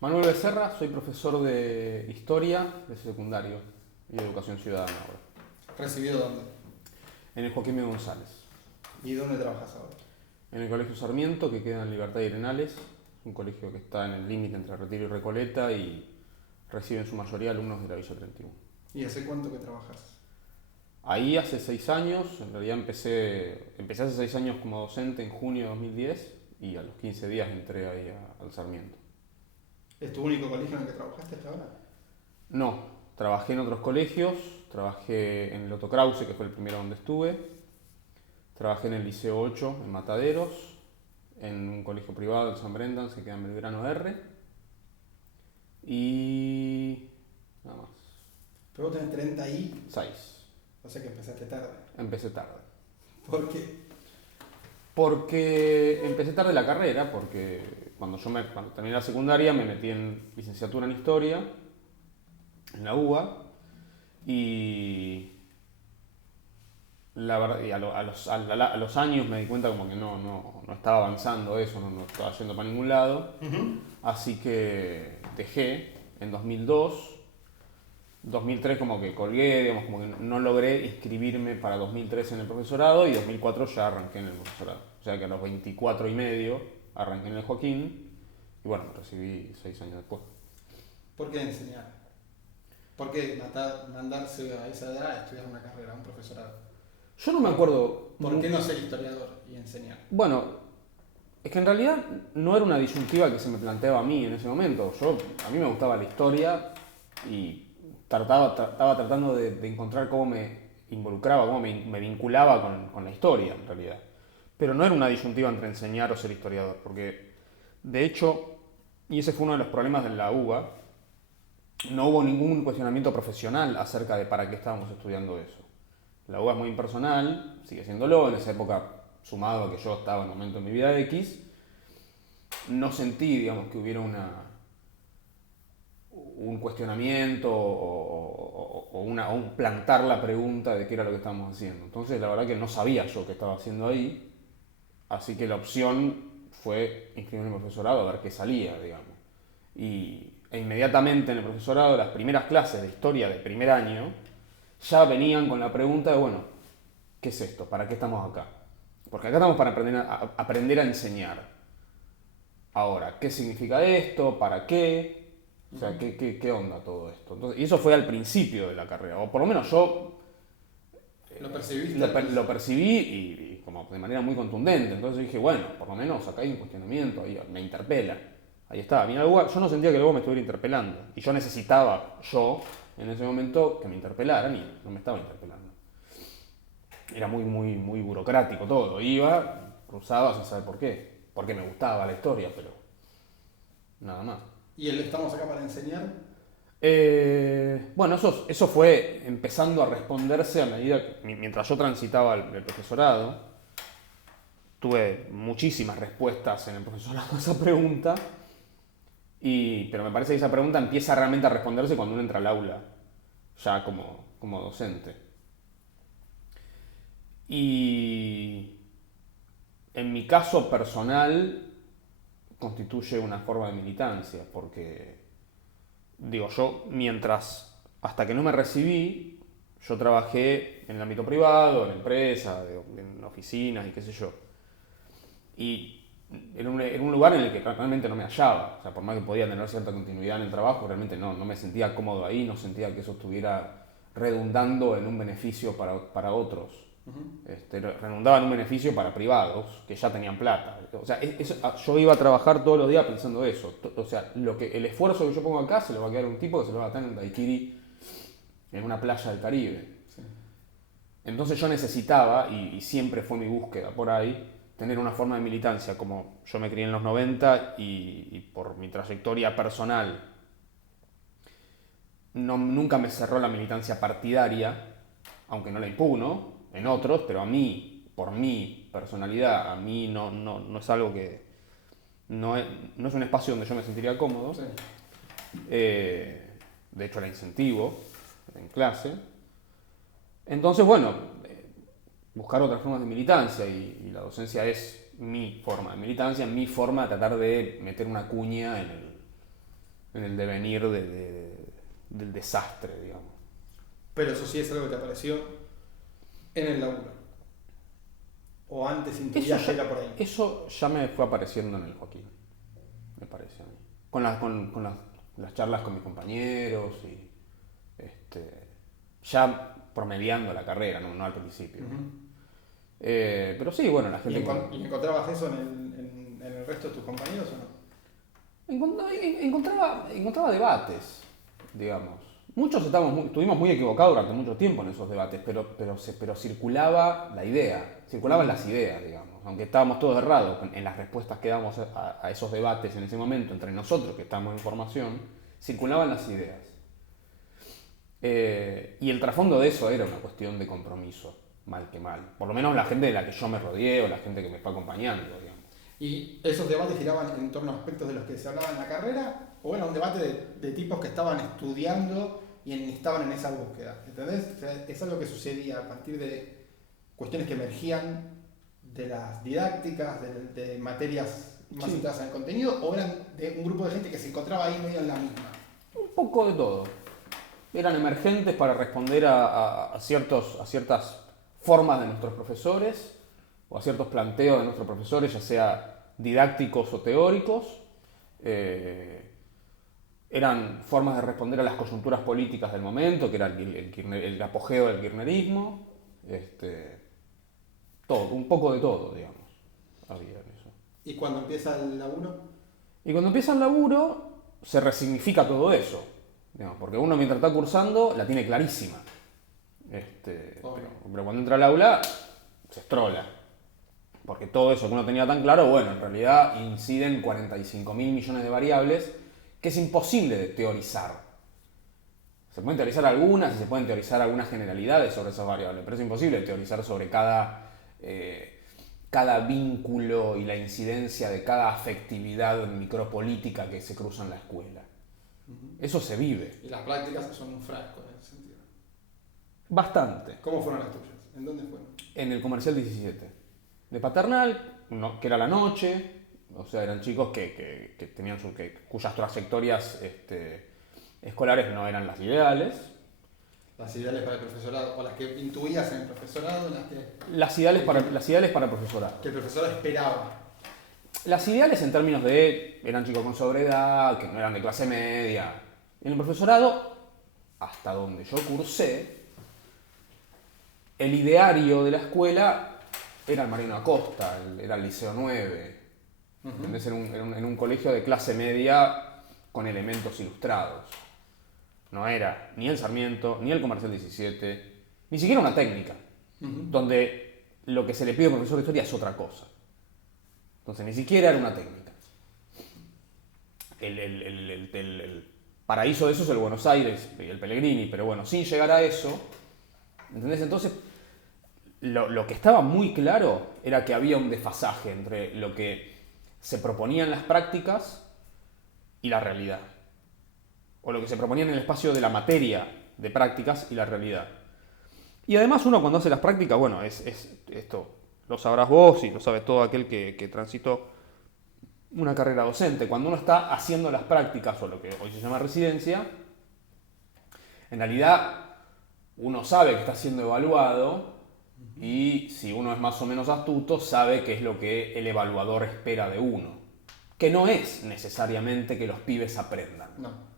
Manuel Becerra, soy profesor de Historia de secundario y de Educación Ciudadana ahora, ¿Recibido dónde? en el Joaquín B. González, ¿Y dónde trabajas ahora? en el Colegio Sarmiento, que queda en Libertad y Arenales, un colegio que está en el límite entre Retiro y Recoleta y recibe en su mayoría alumnos de la Villa 31. ¿Y hace cuánto que trabajas? Ahí hace 6 años, en realidad empecé hace 6 años como docente en junio de 2010 y a los 15 días entré ahí al Sarmiento. ¿Es tu único colegio en el que trabajaste hasta ahora? No, trabajé en otros colegios, trabajé en el Otto Krause, que fue el primero donde estuve, trabajé en el Liceo 8 en Mataderos, en un colegio privado de San Brendan, que queda en Belgrano R, y nada más. Pero vos tenés 30 y... 6. O sea que empezaste tarde. Empecé tarde. ¿Por qué? Porque empecé tarde la carrera, porque cuando terminé la secundaria me metí en licenciatura en Historia, en la UBA, y la verdad, y a los años me di cuenta como que no estaba avanzando eso, no estaba yendo para ningún lado. Así que dejé en 2002. 2003 como que colgué, digamos, como que no logré inscribirme para 2003 en el profesorado y 2004 ya arranqué en el profesorado. O sea que a los 24 y medio arranqué en el Joaquín y bueno, me recibí 6 años después. ¿Por qué enseñar? ¿Por qué mandarse a esa edad a estudiar una carrera, un profesorado? Yo no me acuerdo. ¿Por qué no ser historiador y enseñar? Bueno, es que en realidad no era una disyuntiva que se me planteaba a mí en ese momento. A mí me gustaba la historia y estaba tratando de encontrar cómo me involucraba, cómo me vinculaba con la historia en realidad. Pero no era una disyuntiva entre enseñar o ser historiador, porque de hecho, y ese fue uno de los problemas de la UBA, no hubo ningún cuestionamiento profesional acerca de para qué estábamos estudiando eso. La UBA es muy impersonal, sigue siéndolo, en esa época, sumado a que yo estaba en un momento en mi vida X, no sentí, digamos, que hubiera un cuestionamiento o un plantar la pregunta de qué era lo que estábamos haciendo. Entonces, la verdad que no sabía yo qué estaba haciendo ahí, así que la opción fue inscribirme en el profesorado a ver qué salía, digamos. E inmediatamente en el profesorado, las primeras clases de historia de primer año ya venían con la pregunta de, bueno, ¿qué es esto? ¿Para qué estamos acá? Porque acá estamos para aprender a enseñar. Ahora, ¿qué significa esto? ¿Para qué? O sea, ¿qué onda todo esto? Entonces, y eso fue al principio de la carrera, o por lo menos yo ¿Lo percibiste? lo percibí y como de manera muy contundente. Entonces dije, bueno, por lo menos acá hay un cuestionamiento, ahí me interpela. Ahí está. Yo no sentía que luego me estuviera interpelando. Y yo necesitaba, en ese momento, que me interpelaran y no me estaba interpelando. Era muy burocrático todo. Iba, cruzaba sin saber por qué. Porque me gustaba la historia, pero nada más. ¿Y el estamos acá para enseñar? Bueno, eso fue empezando a responderse a medida que, mientras yo transitaba el profesorado, tuve muchísimas respuestas en el profesorado a esa pregunta, pero me parece que esa pregunta empieza realmente a responderse cuando uno entra al aula, ya como docente. Y en mi caso personal constituye una forma de militancia, porque digo, hasta que no me recibí, yo trabajé en el ámbito privado, en empresas, en oficinas y qué sé yo. Y era un lugar en el que realmente no me hallaba. O sea, por más que podía tener cierta continuidad en el trabajo, realmente no me sentía cómodo ahí, no sentía que eso estuviera redundando en un beneficio para otros. Redundaba en un beneficio para privados que ya tenían plata. O sea, yo iba a trabajar todos los días pensando eso. O sea, el esfuerzo que yo pongo acá se lo va a quedar un tipo que se lo va a gastar en un daiquiri en una playa del Caribe. Sí. Entonces yo necesitaba, y siempre fue mi búsqueda por ahí, tener una forma de militancia. Como yo me crié en los 90 y por mi trayectoria personal nunca me cerró la militancia partidaria, aunque no la impugno en otros, pero a mí, por mi personalidad, a mí no es algo que... No es un espacio donde yo me sentiría cómodo. Sí. De hecho, la incentivo en clase. Entonces, bueno, buscar otras formas de militancia y la docencia es mi forma de militancia, mi forma de tratar de meter una cuña en el devenir del desastre, digamos. Pero eso sí es algo que te apareció en el laburo. O antes intuías que era por ahí. Eso ya me fue apareciendo en el Joaquín, me parece a mí. Las charlas con mis compañeros y ya promediando la carrera, no al principio. Pero sí, bueno, la gente... ¿Y encontrabas eso en el resto de tus compañeros o no? Encontraba debates, digamos. Muchos estuvimos muy equivocados durante mucho tiempo en esos debates, pero circulaba la idea, circulaban las ideas, digamos. Aunque estábamos todos errados en las respuestas que damos a esos debates en ese momento, entre nosotros que estábamos en formación, circulaban las ideas. Y el trasfondo de eso era una cuestión de compromiso, mal que mal. Por lo menos la gente de la que yo me rodeé o la gente que me fue acompañando, digamos. ¿Y esos debates giraban en torno a aspectos de los que se hablaba en la carrera? ¿O era un debate de tipos que estaban estudiando y estaban en esa búsqueda? ¿Entendés? O sea, es algo que sucedía a partir de cuestiones que emergían de las didácticas, de materias más centradas en el contenido, o eran de un grupo de gente que se encontraba ahí medio en la misma. Un poco de todo. Eran emergentes para responder a ciertas formas de nuestros profesores o a ciertos planteos de nuestros profesores, ya sea didácticos o teóricos. Eran formas de responder a las coyunturas políticas del momento, que era el apogeo del kirchnerismo. Todo, un poco de todo, digamos, había en eso. ¿Y cuando empieza el laburo? Y cuando empieza el laburo, se resignifica todo eso, digamos, porque uno mientras está cursando la tiene clarísima. Pero cuando entra al aula, se estrola. Porque todo eso que uno tenía tan claro, bueno, en realidad inciden 45.000 millones de variables que es imposible de teorizar. Se pueden teorizar algunas y se pueden teorizar algunas generalidades sobre esas variables, pero es imposible teorizar sobre cada vínculo y la incidencia de cada afectividad micropolítica que se cruza en la escuela. Eso se vive. Y las prácticas son un frasco en ese sentido. Bastante. ¿Cómo fueron las tuyas? ¿En dónde fueron? En el Comercial 17. De Paternal, que era la noche, o sea, eran chicos que tenían cuyas trayectorias escolares no eran las ideales. Las ideales para el profesorado, o las que intuías en el profesorado, Las ideales para el profesorado. Que el profesor esperaba. Las ideales en términos de eran chicos con sobreedad, que no eran de clase media. En el profesorado, hasta donde yo cursé, el ideario de la escuela era el Mariano Acosta, era el Liceo 9. ¿Entendés? En un colegio de clase media con elementos ilustrados. No era ni el Sarmiento, ni el Comercial 17, ni siquiera una técnica, donde lo que se le pide a un profesor de historia es otra cosa. Entonces ni siquiera era una técnica. El paraíso de eso es el Buenos Aires y el Pellegrini, pero bueno, sin llegar a eso, ¿entendés? Entonces, lo que estaba muy claro era que había un desfasaje entre lo que se proponía en las prácticas y la realidad. O lo que se proponía en el espacio de la materia de prácticas y la realidad. Y además uno cuando hace las prácticas, bueno, es esto lo sabrás vos y lo sabe todo aquel que transitó una carrera docente. Cuando uno está haciendo las prácticas, o lo que hoy se llama residencia, en realidad uno sabe que está siendo evaluado y si uno es más o menos astuto, sabe qué es lo que el evaluador espera de uno. Que no es necesariamente que los pibes aprendan. No.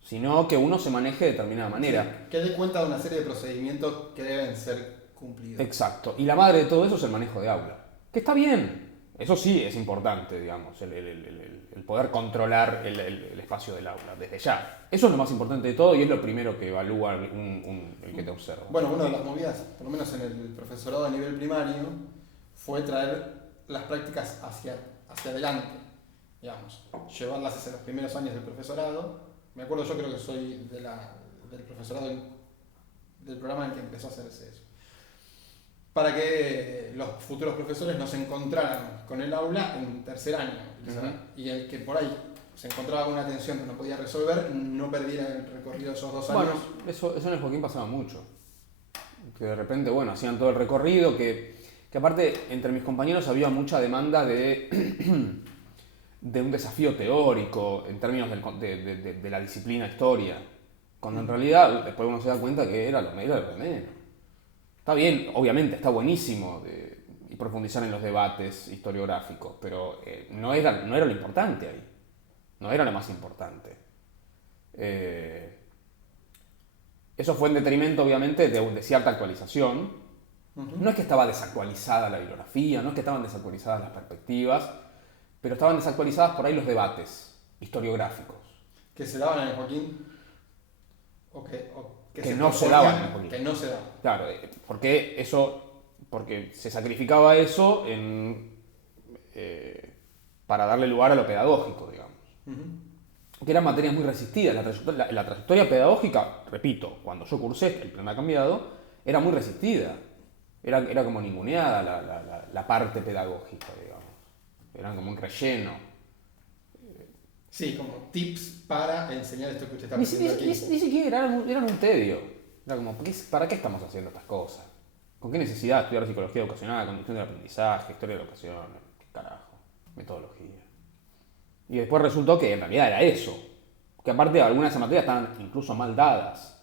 Sino que uno se maneje de determinada manera. Sí, que dé cuenta de una serie de procedimientos que deben ser cumplidos. Exacto. Y la madre de todo eso es el manejo de aula. Que está bien. Eso sí es importante, digamos, el poder controlar el espacio del aula, desde ya. Eso es lo más importante de todo y es lo primero que evalúa el que te observa. Bueno, una de las movidas, por lo menos en el profesorado a nivel primario, fue traer las prácticas hacia adelante, digamos. Llevarlas hacia los primeros años del profesorado. Me acuerdo, yo creo que soy del profesorado del programa en el que empezó a hacerse eso. Para que los futuros profesores no se encontraran con el aula en tercer año. Y el que por ahí se encontraba con una tensión que no podía resolver, no perdiera el recorrido de esos 2 años. Bueno, eso en el Joaquín pasaba mucho. Que de repente, bueno, hacían todo el recorrido, que aparte entre mis compañeros había mucha demanda de de un desafío teórico en términos de la disciplina historia, cuando en realidad después uno se da cuenta que era lo de menos. Está bien, obviamente, está buenísimo y profundizar en los debates historiográficos, pero no era lo importante ahí, no era lo más importante. Eso fue en detrimento, obviamente, de cierta actualización. No es que estaba desactualizada la bibliografía, no es que estaban desactualizadas las perspectivas, pero estaban desactualizadas por ahí los debates historiográficos. Que se daban en el Joaquín, que no se daban en el Joaquín. Que no se daban. Claro, porque se sacrificaba eso para darle lugar a lo pedagógico, digamos. Que eran materias muy resistidas. La trayectoria pedagógica, repito, cuando yo cursé, el plan ha cambiado, era muy resistida. Era como ninguneada la parte pedagógica, digamos. Eran como un relleno. Sí, como tips para enseñar esto que usted está Ni haciendo aquí. Ni siquiera eran un tedio. Era como, ¿para qué estamos haciendo estas cosas? ¿Con qué necesidad estudiar psicología educacional, conducción del aprendizaje, historia de la educación? ¿Qué carajo? Metodología. Y después resultó que en realidad era eso. Que aparte algunas de esas materias estaban incluso mal dadas.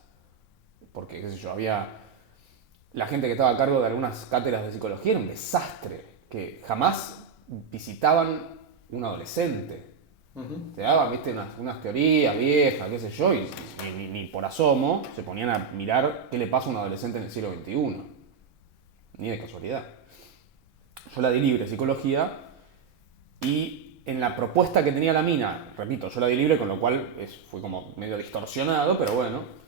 Porque, qué sé yo, la gente que estaba a cargo de algunas cátedras de psicología era un desastre. Que jamás visitaban un adolescente. Te daban, viste, unas teorías viejas, qué sé yo, y ni por asomo se ponían a mirar qué le pasa a un adolescente en el siglo XXI. Ni de casualidad. Yo la di libre psicología y en la propuesta que tenía la mina, repito, yo la di libre, con lo cual fui como medio distorsionado, pero bueno,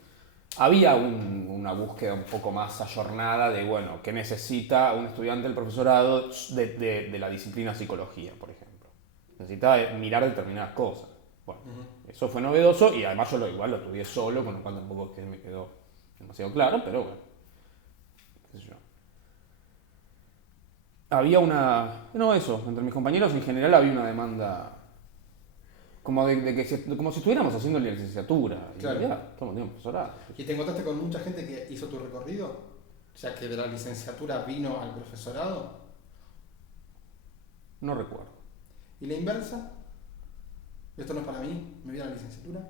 había una búsqueda un poco más ayornada de, bueno, qué necesita un estudiante del profesorado de la disciplina psicología, por ejemplo. Necesitaba mirar determinadas cosas. Bueno, eso fue novedoso y además yo igual lo estudié solo, con lo cual tampoco es que me quedó demasiado claro, pero bueno, qué sé yo. Había entre mis compañeros en general había una demanda como como si estuviéramos haciendo la licenciatura. Claro. Y ya, estamos haciendo profesorado. ¿Y te encontraste con mucha gente que hizo tu recorrido? O sea, que de la licenciatura vino al profesorado. No recuerdo. ¿Y la inversa? ¿Esto no es para mí? ¿Me voy a la licenciatura?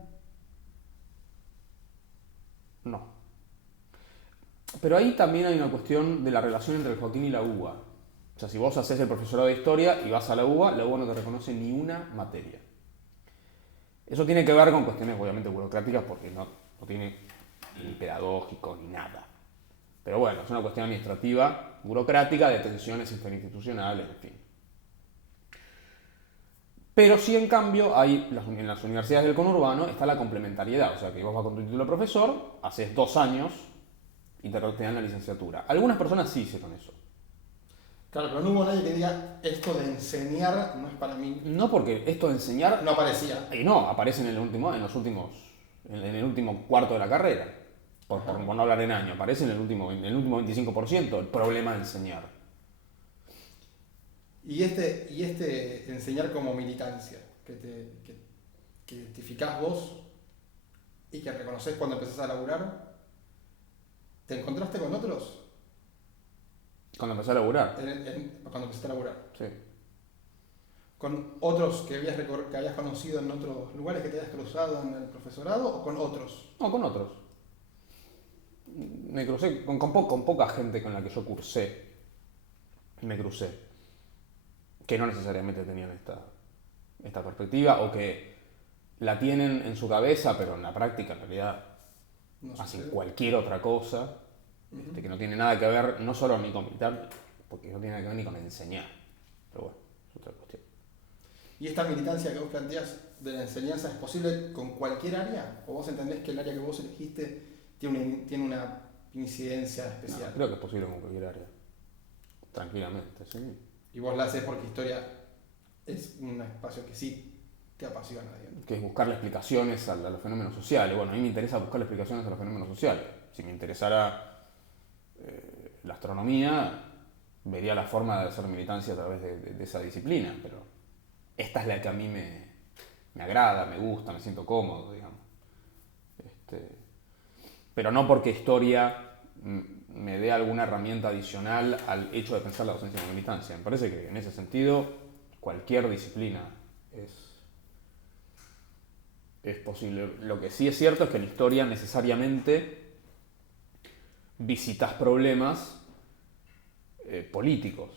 No. Pero ahí también hay una cuestión de la relación entre el Joaquín y la UBA. O sea, si vos haces el profesorado de historia y vas a la UBA no te reconoce ni una materia. Eso tiene que ver con cuestiones obviamente burocráticas porque no tiene ni pedagógico ni nada. Pero bueno, es una cuestión administrativa, burocrática, de tensiones interinstitucionales, en fin. Pero sí, en cambio, en las universidades del conurbano está la complementariedad. O sea, que vos vas con tu título de profesor, haces 2 años y te dan la licenciatura. Algunas personas sí hicieron eso. Claro, pero no hubo nadie que diga esto de enseñar no es para mí. No, porque esto de enseñar... No aparecía. Y no, aparece en el último cuarto de la carrera. Por no hablar en año, aparece en el último 25% el problema de enseñar. Y este enseñar como militancia, que identificás vos y que reconoces cuando empezás a laburar, ¿te encontraste con otros? Cuando empecé a laburar. Cuando empezaste a laburar. Sí. ¿Con otros que habías conocido en otros lugares que te hayas cruzado en el profesorado o con otros? No, con otros. Me crucé con poca gente con la que yo cursé. Me crucé. Que no necesariamente tenían esta perspectiva o que la tienen en su cabeza, pero en la práctica en realidad hacen cualquier otra cosa que no tiene nada que ver, no solo ni con militar, porque no tiene nada que ver ni con enseñar. Pero bueno, es otra cuestión. ¿Y esta militancia que vos planteás de la enseñanza es posible con cualquier área? ¿O vos entendés que el área que vos elegiste tiene una incidencia especial? No, creo que es posible con cualquier área. Tranquilamente, sí. Y vos la haces porque historia es un espacio que sí te apasiona, digamos. Que es buscarle explicaciones a los fenómenos sociales. Bueno, a mí me interesa buscarle explicaciones a los fenómenos sociales. Si me interesara la astronomía, vería la forma de hacer militancia a través de esa disciplina, pero esta es la que a mí me agrada, me gusta, me siento cómodo, digamos. Pero no porque historia me dé alguna herramienta adicional al hecho de pensar la docencia como militancia. Me parece que en ese sentido cualquier disciplina es posible. Lo que sí es cierto es que en historia necesariamente visitas problemas políticos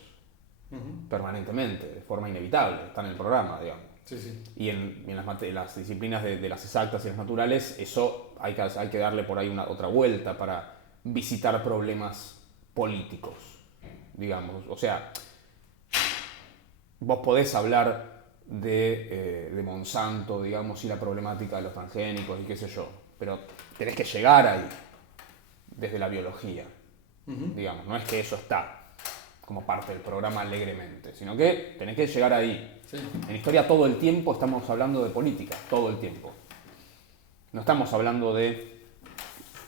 permanentemente, de forma inevitable, está en el programa, digamos. Sí, sí. Y en las disciplinas de las exactas y las naturales, eso hay que darle por ahí otra vuelta para visitar problemas políticos, digamos. O sea, vos podés hablar de Monsanto, digamos, y la problemática de los transgénicos y qué sé yo, pero tenés que llegar ahí, desde la biología, digamos. No es que eso está como parte del programa alegremente, sino que tenés que llegar ahí. Sí. En historia todo el tiempo estamos hablando de política, todo el tiempo. No estamos hablando de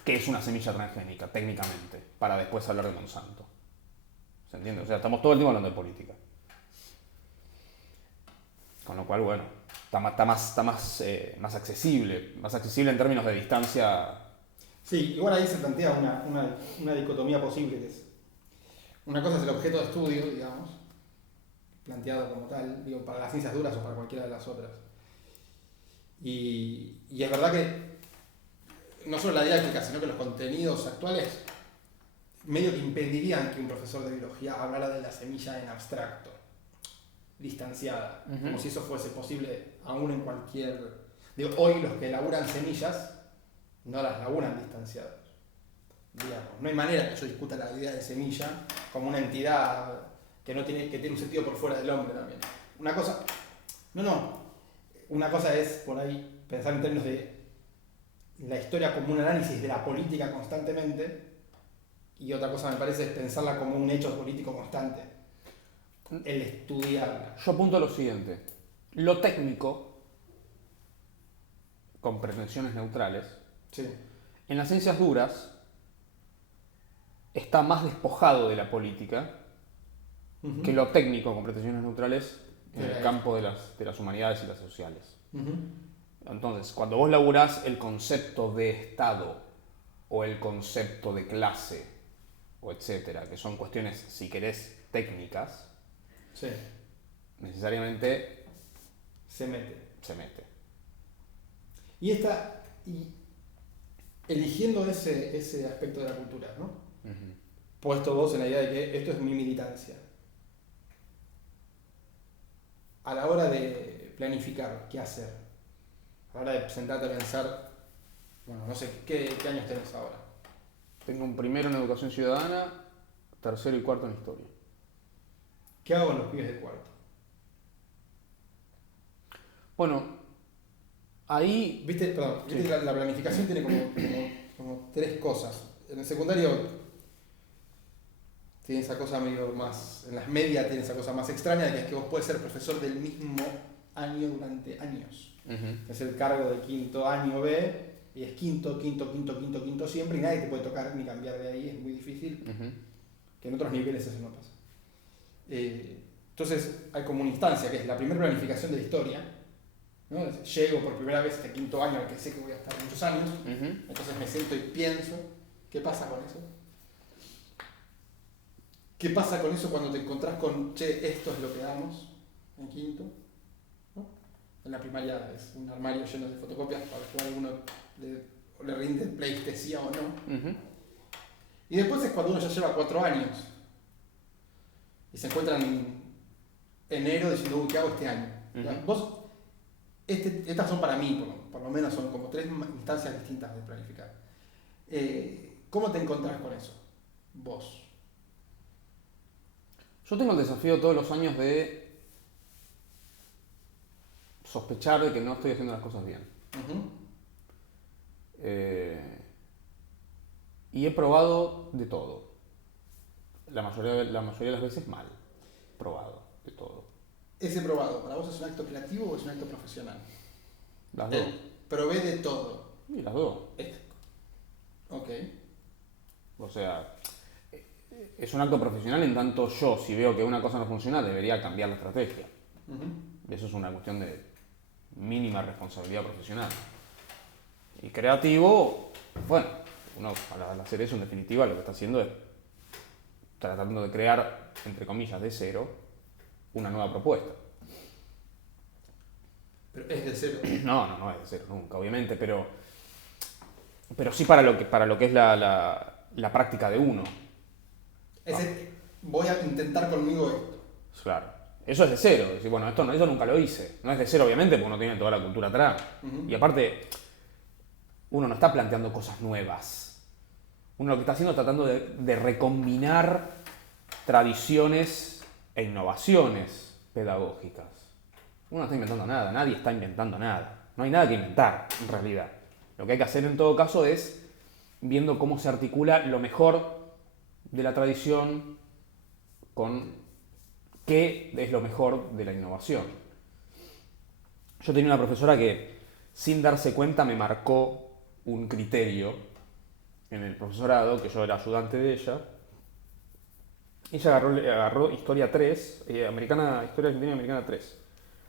qué es una semilla transgénica, técnicamente, para después hablar de Monsanto. ¿Se entiende? O sea, estamos todo el tiempo hablando de política. Con lo cual, bueno, está más accesible en términos de distancia. Sí, igual ahí se plantea una dicotomía posible, que es una cosa es el objeto de estudio, digamos, planteado como tal, digo, para las ciencias duras o para cualquiera de las otras. Y es verdad que no solo la didáctica, sino que los contenidos actuales medio que impedirían que un profesor de biología hablara de la semilla en abstracto, distanciada, como si eso fuese posible aún en cualquier... Digo, hoy los que elaboran semillas no las laburan distanciadas. Digamos, no hay manera que yo discuta la idea de semilla como una entidad que tiene un sentido por fuera del hombre también. Una cosa es por ahí pensar en términos de la historia como un análisis de la política constantemente, y otra cosa me parece es pensarla como un hecho político constante, el estudiarla. Yo apunto a lo siguiente: lo técnico, con pretensiones neutrales, Sí. en las ciencias duras está más despojado de la política que lo técnico, con pretensiones neutrales, en el campo de las humanidades y las sociales. Entonces, cuando vos laburás el concepto de Estado o el concepto de clase, o etcétera, que son cuestiones, si querés, técnicas, Sí. necesariamente Se mete. Y eligiendo ese aspecto de la cultura, ¿no? Puesto vos en la idea de que esto es mi militancia. A la hora de planificar qué hacer, a la hora de sentarte a pensar, bueno, no sé, ¿qué años tenés ahora? Tengo un primero en educación ciudadana, tercero y cuarto en historia. ¿Qué hago con los pibes de cuarto? Bueno, ahí... ¿Viste la planificación tiene como tres cosas. En el secundario tiene esa cosa medio más, en las medias tiene esa cosa más extraña, que es que vos puedes ser profesor del mismo año durante años. Es el cargo de quinto año B, y es quinto siempre, y nadie te puede tocar ni cambiar de ahí, es muy difícil. Que en otros niveles eso no pasa. Entonces hay como una instancia, que es la primera planificación de la historia, ¿no? Llego por primera vez a este quinto año al que sé que voy a estar muchos años, entonces me siento y pienso, ¿qué pasa con eso? ¿Qué pasa con eso cuando te encontrás con, che, esto es lo que damos en quinto? ¿No? En la primaria es un armario lleno de fotocopias para ver si alguno le rinde pleistesía o no. Y después es cuando uno ya lleva 4 años y se encuentran en enero diciendo, uy, ¿qué hago este año? Vos, estas son para mí, por lo menos son como 3 instancias distintas de planificar. ¿Cómo te encontrás con eso, vos? Yo tengo el desafío todos los años de sospechar de que no estoy haciendo las cosas bien. Y he probado de todo. La mayoría de las veces mal. Probado de todo. Ese probado, ¿para vos es un acto creativo o es un acto profesional? Las dos. Probé de todo. Y las dos. Ok. O sea, es un acto profesional en tanto yo, si veo que una cosa no funciona, debería cambiar la estrategia. Eso es una cuestión de mínima responsabilidad profesional. Y creativo, bueno, uno al hacer eso en definitiva lo que está haciendo es tratando de crear, entre comillas, de cero, una nueva propuesta. Pero es de cero. No es de cero nunca, obviamente, pero sí para lo que es la práctica de uno. Voy a intentar conmigo esto. Claro. Eso es de cero. Es decir, bueno, eso nunca lo hice. No es de cero, obviamente, porque uno tiene toda la cultura atrás. Y aparte, uno no está planteando cosas nuevas. Uno lo que está haciendo es tratando de recombinar tradiciones e innovaciones pedagógicas. Uno no está inventando nada, nadie está inventando nada. No hay nada que inventar, en realidad. Lo que hay que hacer en todo caso es viendo cómo se articula lo mejor de la tradición con qué es lo mejor de la innovación. Yo tenía una profesora que, sin darse cuenta, me marcó un criterio en el profesorado, que yo era ayudante de ella. Ella agarró Historia 3, Historia Argentina y Americana 3,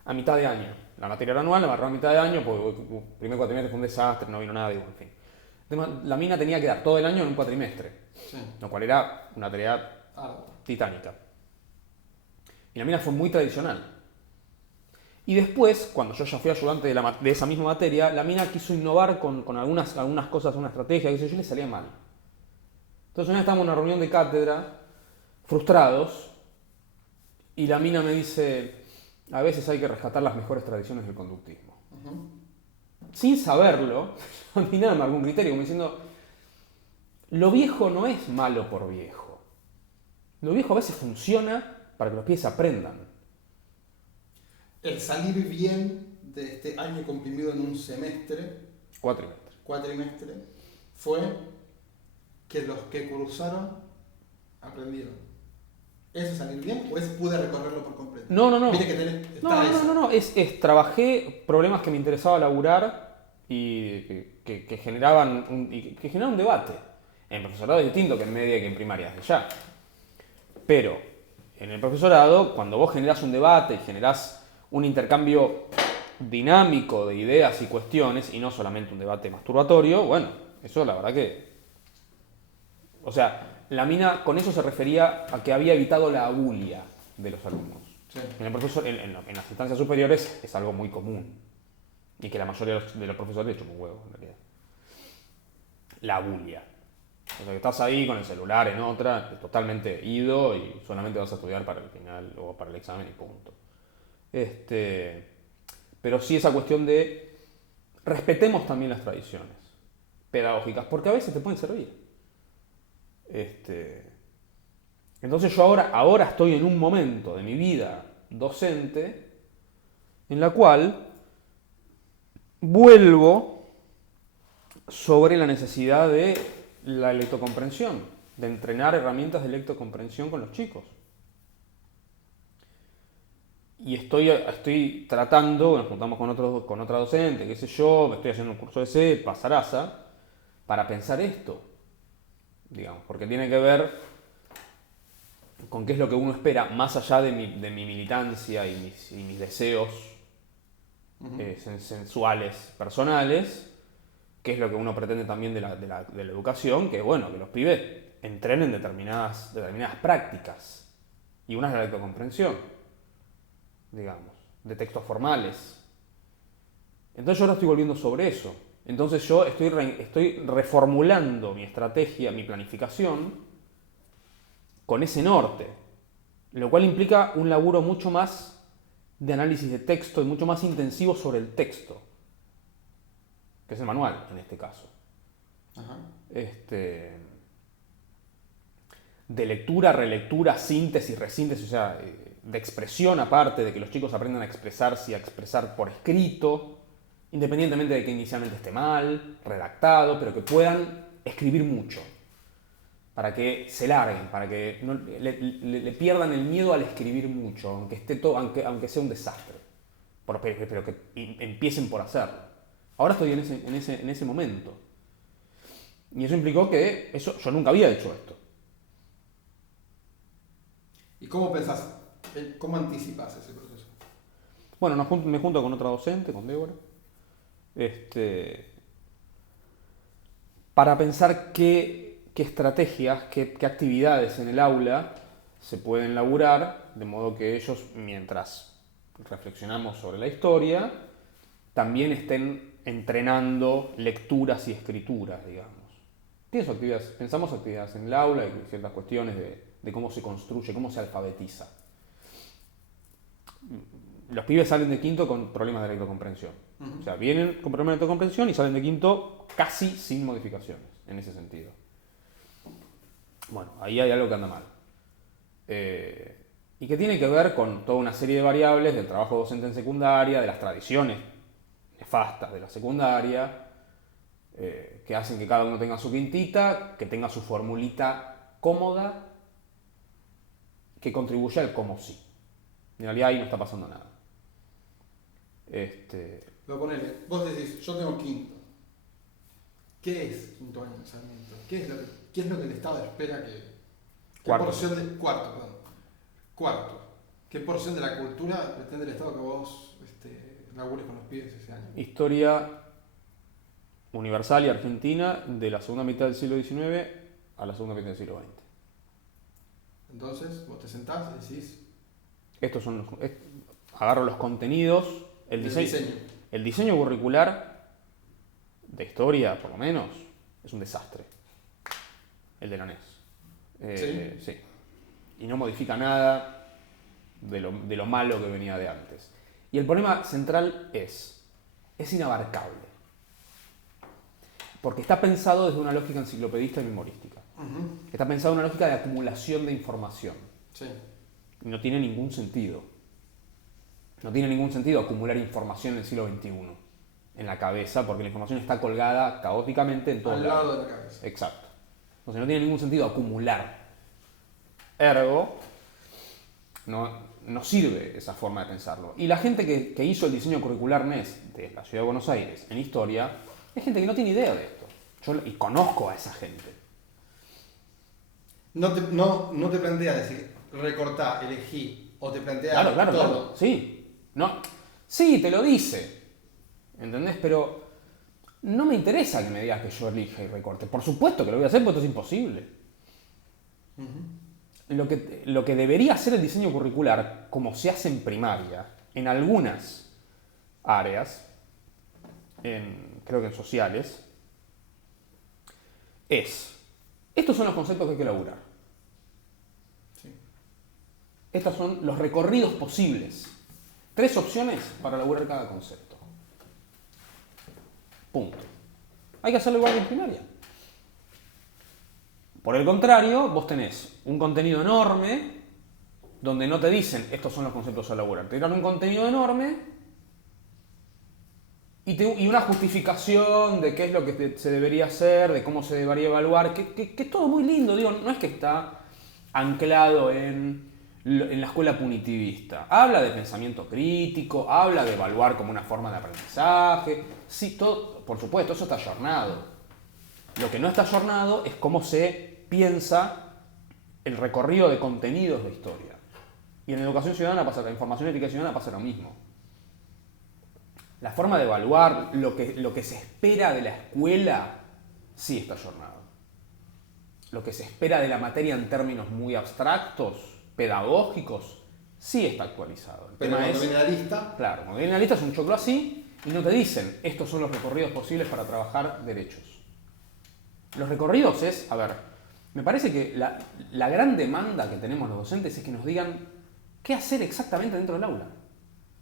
a mitad de año. La materia era anual, la agarró a mitad de año, porque el primer cuatrimestre fue un desastre, no vino nada, digo, en fin. La mina tenía que dar todo el año en un cuatrimestre, lo cual era una tarea titánica. Y la mina fue muy tradicional. Y después, cuando yo ya fui ayudante de esa misma materia, la mina quiso innovar con algunas cosas, una estrategia, que yo le salía mal. Entonces una vez estábamos en una reunión de cátedra, frustrados, y la mina me dice, a veces hay que rescatar las mejores tradiciones del conductismo. Sin saberlo, a mí nada me algún criterio, como diciendo, lo viejo no es malo por viejo. Lo viejo a veces funciona para que los pies aprendan. El salir bien de este año comprimido en un semestre, cuatrimestre, fue que los que cursaron aprendieron. ¿Eso es salir bien o es pude recorrerlo por completo? No. Viste que No. Trabajé problemas que me interesaba laburar y que generaban un debate. En profesorado es distinto que en media y que en primaria, desde ya. Pero en el profesorado, cuando vos generás un debate y generás un intercambio dinámico de ideas y cuestiones, y no solamente un debate masturbatorio, bueno, eso la verdad que... O sea, la mina con eso se refería a que había evitado la abulia de los alumnos. Sí. En las instancias superiores es algo muy común, y que la mayoría de los profesores le chupan un huevo, en realidad. La abulia. O sea, que estás ahí con el celular en otra, totalmente ido, y solamente vas a estudiar para el final o para el examen y punto. Pero sí esa cuestión de respetemos también las tradiciones pedagógicas, porque a veces te pueden servir. Entonces yo ahora estoy en un momento de mi vida docente en la cual vuelvo sobre la necesidad de la lectocomprensión, de entrenar herramientas de lectocomprensión con los chicos. Y estoy tratando, nos juntamos con otra docente, qué sé yo, estoy haciendo un curso de C, Pasaraza, para pensar esto, digamos, porque tiene que ver con qué es lo que uno espera, más allá de mi militancia y mis deseos sensuales, personales, qué es lo que uno pretende también de la educación, que es bueno, que los pibes entrenen determinadas prácticas, y una es la lectocomprensión, digamos, de textos formales. Entonces yo ahora estoy volviendo sobre eso. Entonces yo estoy reformulando mi estrategia, mi planificación, con ese norte, lo cual implica un laburo mucho más de análisis de texto y mucho más intensivo sobre el texto, que es el manual en este caso. Ajá. De lectura, relectura, síntesis, resíntesis, o sea, de expresión aparte, de que los chicos aprendan a expresarse y a expresar por escrito, independientemente de que inicialmente esté mal, redactado, pero que puedan escribir mucho, para que se larguen, para que no, le pierdan el miedo al escribir mucho, aunque sea un desastre, pero que empiecen por hacerlo. Ahora estoy en ese momento. Y eso implicó que yo nunca había hecho esto. ¿Y cómo pensás? ¿Cómo anticipas ese proceso? Bueno, me junto con otra docente, con Débora, para pensar qué estrategias, qué actividades en el aula se pueden laburar, de modo que ellos, mientras reflexionamos sobre la historia, también estén entrenando lecturas y escrituras, digamos. Tiene sus actividades, pensamos actividades en el aula y ciertas cuestiones de cómo se construye, cómo se alfabetiza. Los pibes salen de quinto con problemas de lectocomprensión. O sea, vienen con problemas de lectocomprensión y salen de quinto casi sin modificaciones, en ese sentido. Bueno, ahí hay algo que anda mal. Y que tiene que ver con toda una serie de variables del trabajo docente en secundaria, de las tradiciones nefastas de la secundaria, que hacen que cada uno tenga su quintita, que tenga su formulita cómoda, que contribuya al como sí. En realidad ahí no está pasando nada. Pero ponele, vos decís, yo tengo quinto. ¿Qué es quinto año en Sarmiento? ¿Qué es lo que el Estado espera que... Cuarto. Cuarto. ¿Qué porción de la cultura pretende el Estado que vos labures con los pibes ese año? Historia universal y argentina de la segunda mitad del siglo XIX a la segunda mitad del siglo XX. Entonces, vos te sentás y decís... Agarro los contenidos, el diseño curricular de historia, por lo menos, es un desastre. El de la NES. Sí. Y no modifica nada de lo malo que venía de antes. Y el problema central es inabarcable. Porque está pensado desde una lógica enciclopedista y memorística. Está pensado en una lógica de acumulación de información. Sí. Y no tiene ningún sentido. No tiene ningún sentido acumular información en el siglo XXI en la cabeza, porque la información está colgada caóticamente en todo al lado de la cabeza. Exacto. Entonces no tiene ningún sentido acumular. Ergo, no sirve esa forma de pensarlo. Y la gente que hizo el diseño curricular NES de la Ciudad de Buenos Aires en historia, es gente que no tiene idea de esto. Y conozco a esa gente. No te plantea decir, recortá, elegí, o te plantea Claro, todo. Claro. Sí. No. Sí, te lo dice. ¿Entendés? Pero no me interesa que me digas que yo elija y recorte. Por supuesto que lo voy a hacer porque esto es imposible. Lo que debería hacer el diseño curricular, como se hace en primaria, en algunas áreas, creo que en sociales, estos son los conceptos que hay que elaborar. Sí. Estos son los recorridos posibles. 3 opciones para elaborar cada concepto. Punto. Hay que hacerlo igual que en primaria. Por el contrario, vos tenés un contenido enorme donde no te dicen estos son los conceptos a elaborar. Te dan un contenido enorme y una justificación de qué es lo que se debería hacer, de cómo se debería evaluar, que es todo muy lindo. Digo, no es que está anclado en la escuela punitivista. Habla de pensamiento crítico, habla de evaluar como una forma de aprendizaje. Sí, todo, por supuesto, eso está ayornado. Lo que no está ayornado es cómo se piensa el recorrido de contenidos de historia. Y en educación ciudadana pasa, la información ética ciudadana pasa lo mismo. La forma de evaluar lo que se espera de la escuela sí está ayornado. Lo que se espera de la materia en términos muy abstractos, pedagógicos, sí está actualizado. Pero cuando viene la lista... Claro, cuando viene la lista es un choclo así y no te dicen estos son los recorridos posibles para trabajar derechos. Los recorridos es, me parece que la gran demanda que tenemos los docentes es que nos digan qué hacer exactamente dentro del aula.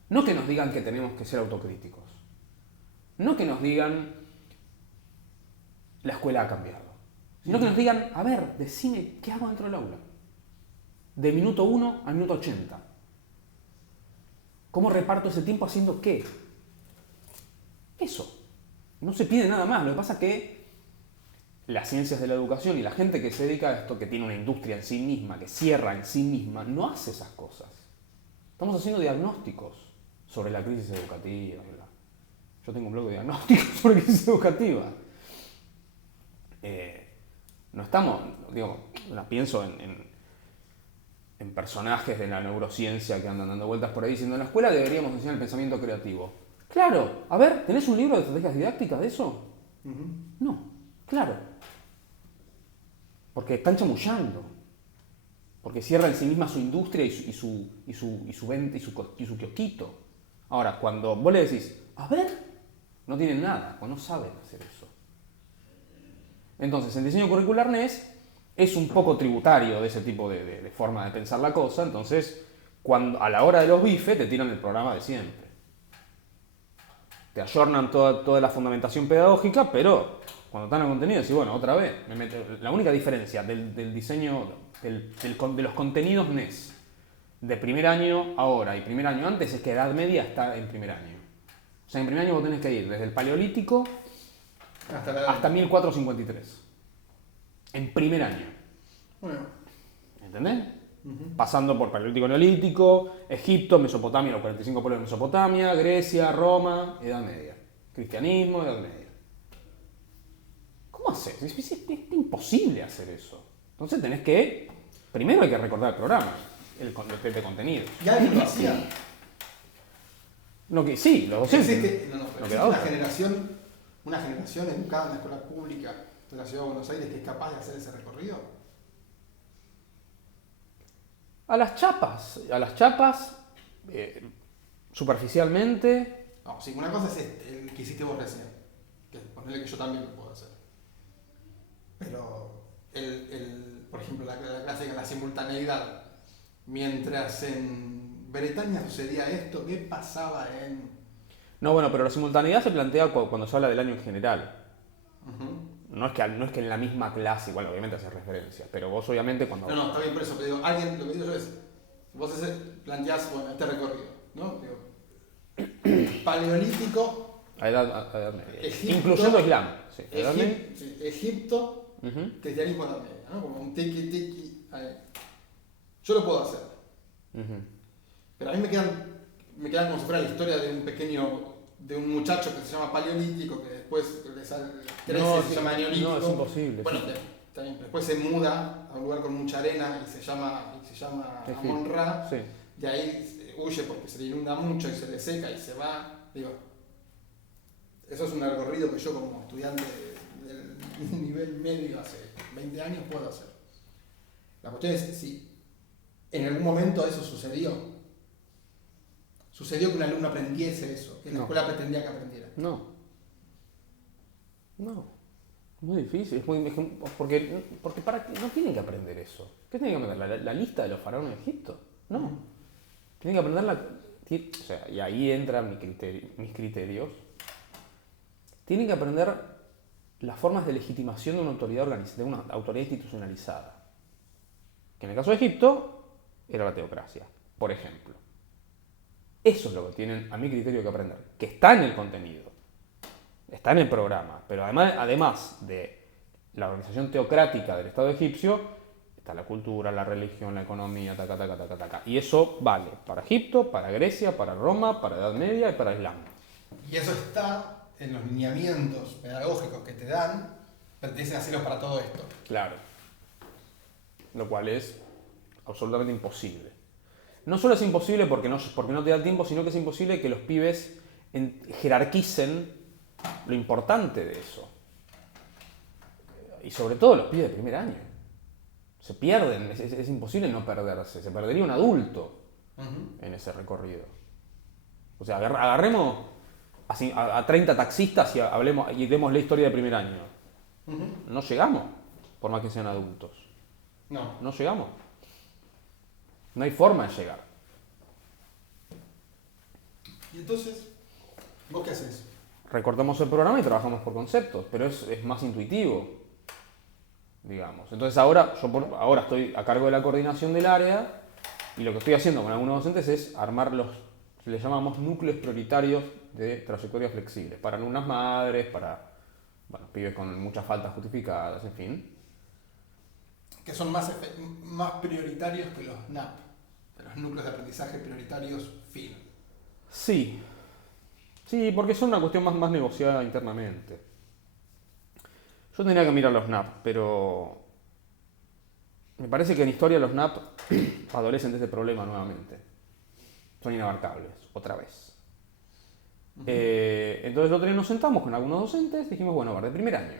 No que nos digan que tenemos que ser autocríticos. No que nos digan la escuela ha cambiado. Sino que nos digan, decime qué hago dentro del aula. De minuto 1 al minuto 80. ¿Cómo reparto ese tiempo haciendo qué? Eso. No se pide nada más. Lo que pasa es que las ciencias de la educación y la gente que se dedica a esto, que tiene una industria en sí misma, que cierra en sí misma, no hace esas cosas. Estamos haciendo diagnósticos sobre la crisis educativa. Yo tengo un blog de diagnósticos sobre crisis educativa. No estamos, pienso en personajes de la neurociencia que andan dando vueltas por ahí diciendo en la escuela deberíamos enseñar el pensamiento creativo. Claro, ¿tenés un libro de estrategias didácticas de eso? No, claro. Porque están chamullando. Porque cierra en sí misma su industria y su venta y su kiosquito. Ahora, cuando vos le decís, A ver, no tienen nada, o no saben hacer eso. Entonces, el diseño curricular NES es un poco tributario de ese tipo de forma de pensar la cosa. Entonces, a la hora de los bifes, te tiran el programa de siempre. Te ayornan toda la fundamentación pedagógica, pero cuando están en el contenido, decís, bueno, otra vez. La única diferencia del diseño, de los contenidos NES, de primer año ahora y primer año antes, es que Edad Media está en primer año. O sea, en primer año vos tenés que ir desde el Paleolítico hasta 1453. En primer año. Bueno. ¿Entendés? Pasando por Paleolítico, Neolítico, Egipto, Mesopotamia, los 45 pueblos de Mesopotamia, Grecia, Roma, Edad Media. Cristianismo, Edad Media. ¿Cómo haces? Es imposible hacer eso. Entonces tenés que... Primero hay que recordar el programa, el de contenido. ¿Y alguien lo hacía? No, que sí, los docentes. Existe una generación educada en la escuela pública de la Ciudad de Buenos Aires que es capaz de hacer ese recorrido. A las chapas, superficialmente. No, sí, una cosa es el que hiciste vos recién, que ponerle que yo también lo puedo hacer. Pero, por ejemplo, la clásica, la simultaneidad. Mientras en Bretaña sucedía esto, ¿qué pasaba en...? No, bueno, pero la simultaneidad se plantea cuando se habla del año en general. No es que en la misma clase, igual obviamente hace referencias, pero vos obviamente cuando... No, está bien por eso, pero digo, lo que digo yo es, vos planteás, bueno, este recorrido, ¿no? Digo, Paleolítico... A edad media. Egipto, incluyendo Islam. Sí, Egipto, cristianismo Edad Media, ¿no? Como un tiki. Yo lo puedo hacer. Pero a mí me quedan como si fuera la historia de un muchacho que se llama Paleolítico, que después le sale 13 se llama Neolítico. No, es imposible. Bueno, después se muda a un lugar con mucha arena y se llama Amon-Ra. Sí. De ahí huye porque se le inunda mucho y se le seca y se va. Digo, eso es un recorrido que yo como estudiante del nivel medio hace 20 años puedo hacer. La cuestión es si en algún momento eso sucedió. Sucedió que un alumno aprendiese eso, que la escuela pretendía que aprendiera. No. Muy difícil. Porque no tienen que aprender eso. ¿Qué tienen que aprender? ¿La lista de los faraones de Egipto? No. Tienen que aprender o sea, y ahí entran mis criterios. Tienen que aprender las formas de legitimación de una autoridad institucionalizada. Que en el caso de Egipto era la teocracia, por ejemplo. Eso es lo que tienen, a mi criterio, que aprender. Que está en el contenido, está en el programa, pero además de la organización teocrática del Estado egipcio, está la cultura, la religión, la economía, taca. Y eso vale para Egipto, para Grecia, para Roma, para Edad Media y para Islam. Y eso está en los lineamientos pedagógicos que te dan, pertenecen a hacerlos para todo esto. Claro. Lo cual es absolutamente imposible. No solo es imposible porque no te da el tiempo, sino que es imposible que los pibes jerarquicen lo importante de eso. Y sobre todo los pibes de primer año. Se pierden, es imposible no perderse. Se perdería un adulto en ese recorrido. O sea, agarremos a 30 taxistas y demos la historia de primer año. No llegamos, por más que sean adultos. No llegamos. No hay forma de llegar. ¿Y entonces? ¿Vos qué haces? Recortamos el programa y trabajamos por conceptos, pero es más intuitivo, digamos. Entonces ahora estoy a cargo de la coordinación del área y lo que estoy haciendo con algunos docentes es armar le llamamos núcleos prioritarios de trayectorias flexibles, para alumnas madres, para pibes con muchas faltas justificadas, en fin. Que son más prioritarios que los NAP, de los núcleos de aprendizaje prioritarios FIL. Sí, porque son una cuestión más negociada internamente. Yo tendría que mirar los NAP, pero me parece que en historia los NAP adolecen de este problema nuevamente. Son inabarcables, otra vez. Entonces el otro día nos sentamos con algunos docentes y dijimos, bueno, a ver, de primer año,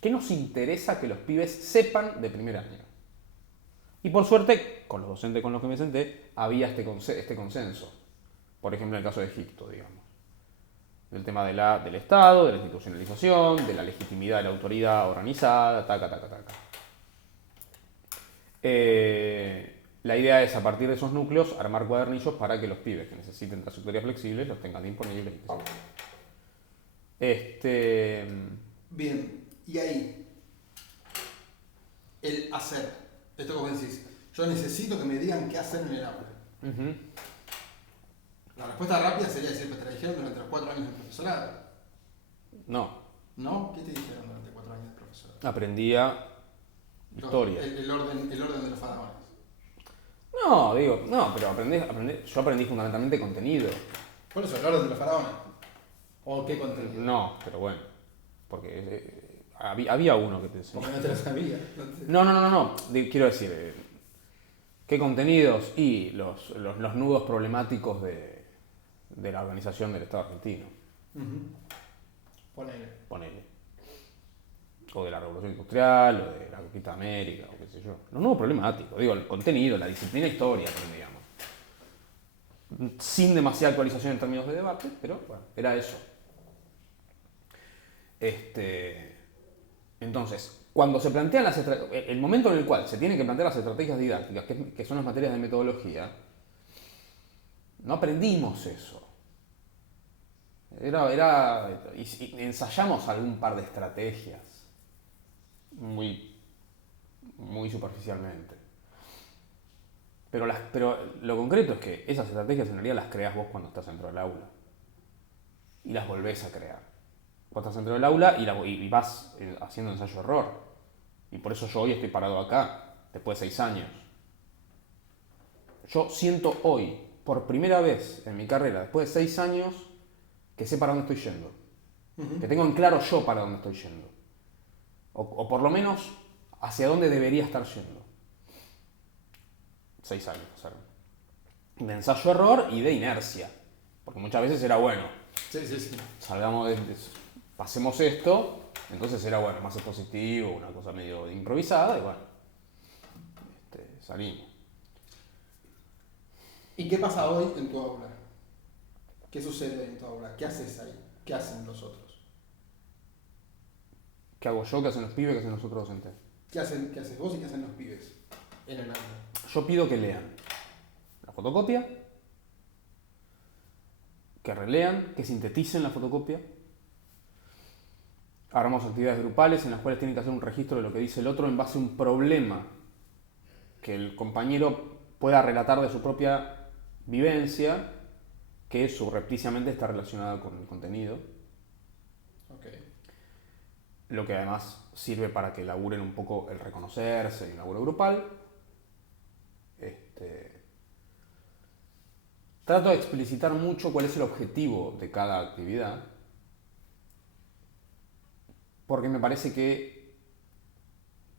¿qué nos interesa que los pibes sepan de primer año? Y por suerte, con los docentes con los que me senté, había este consenso. Por ejemplo, en el caso de Egipto, digamos. El tema del Estado, de la institucionalización, de la legitimidad de la autoridad organizada, taca, taca, taca. La idea es, a partir de esos núcleos, armar cuadernillos para que los pibes que necesiten trayectorias flexibles los tengan disponibles. Bien, y ahí, el hacer. Esto como decís, yo necesito que me digan qué hacer en el aula. Uh-huh. La respuesta rápida sería decir, pues te la dijeron durante los 4 años del profesorado. No. ¿No? ¿Qué te dijeron durante 4 años del profesorado? Aprendía historia. El orden de los faraones. No, pero yo aprendí fundamentalmente contenido. Por eso, el orden de los faraones. ¿O qué contenido? No, pero bueno, porque había uno que te enseñó. Porque no te lo sabía. No. Quiero decir, ¿qué contenidos? Y los nudos problemáticos de la organización del Estado argentino. Uh-huh. Ponele. O de la Revolución Industrial, o de la conquista de América, o qué sé yo. Los nudos problemáticos, digo, el contenido, la disciplina historia, digamos. Sin demasiada actualización en términos de debate, pero bueno, era eso. Entonces, cuando se plantean el momento en el cual se tienen que plantear las estrategias didácticas, que son las materias de metodología, no aprendimos eso. Y ensayamos algún par de estrategias, muy superficialmente. Pero lo concreto es que esas estrategias en realidad las creas vos cuando estás dentro del aula. Y las volvés a crear. Vos estás dentro del aula y vas haciendo ensayo-error. Y por eso yo hoy estoy parado acá, después de 6 años. Yo siento hoy, por primera vez en mi carrera, después de 6 años, que sé para dónde estoy yendo. Uh-huh. Que tengo en claro yo para dónde estoy yendo. O por lo menos hacia dónde debería estar yendo. 6 años, o sea, de ensayo-error y de inercia. Porque muchas veces era bueno. Sí. Pasemos esto, entonces era bueno, más expositivo, una cosa medio improvisada y bueno, salimos. ¿Y qué pasa hoy en tu aula? ¿Qué sucede en tu aula? ¿Qué haces ahí? ¿Qué hacen los otros? ¿Qué hago yo? ¿Qué hacen los pibes? ¿Qué hacen los otros docentes? ¿Qué haces vos y qué hacen los pibes en el aula? Yo pido que lean la fotocopia, que relean, que sinteticen la fotocopia. Hagamos actividades grupales en las cuales tienen que hacer un registro de lo que dice el otro en base a un problema que el compañero pueda relatar de su propia vivencia, que subrepticiamente está relacionada con el contenido. Okay. Lo que además sirve para que laburen un poco el reconocerse, el laburo grupal. Trato de explicitar mucho cuál es el objetivo de cada actividad, porque me parece que,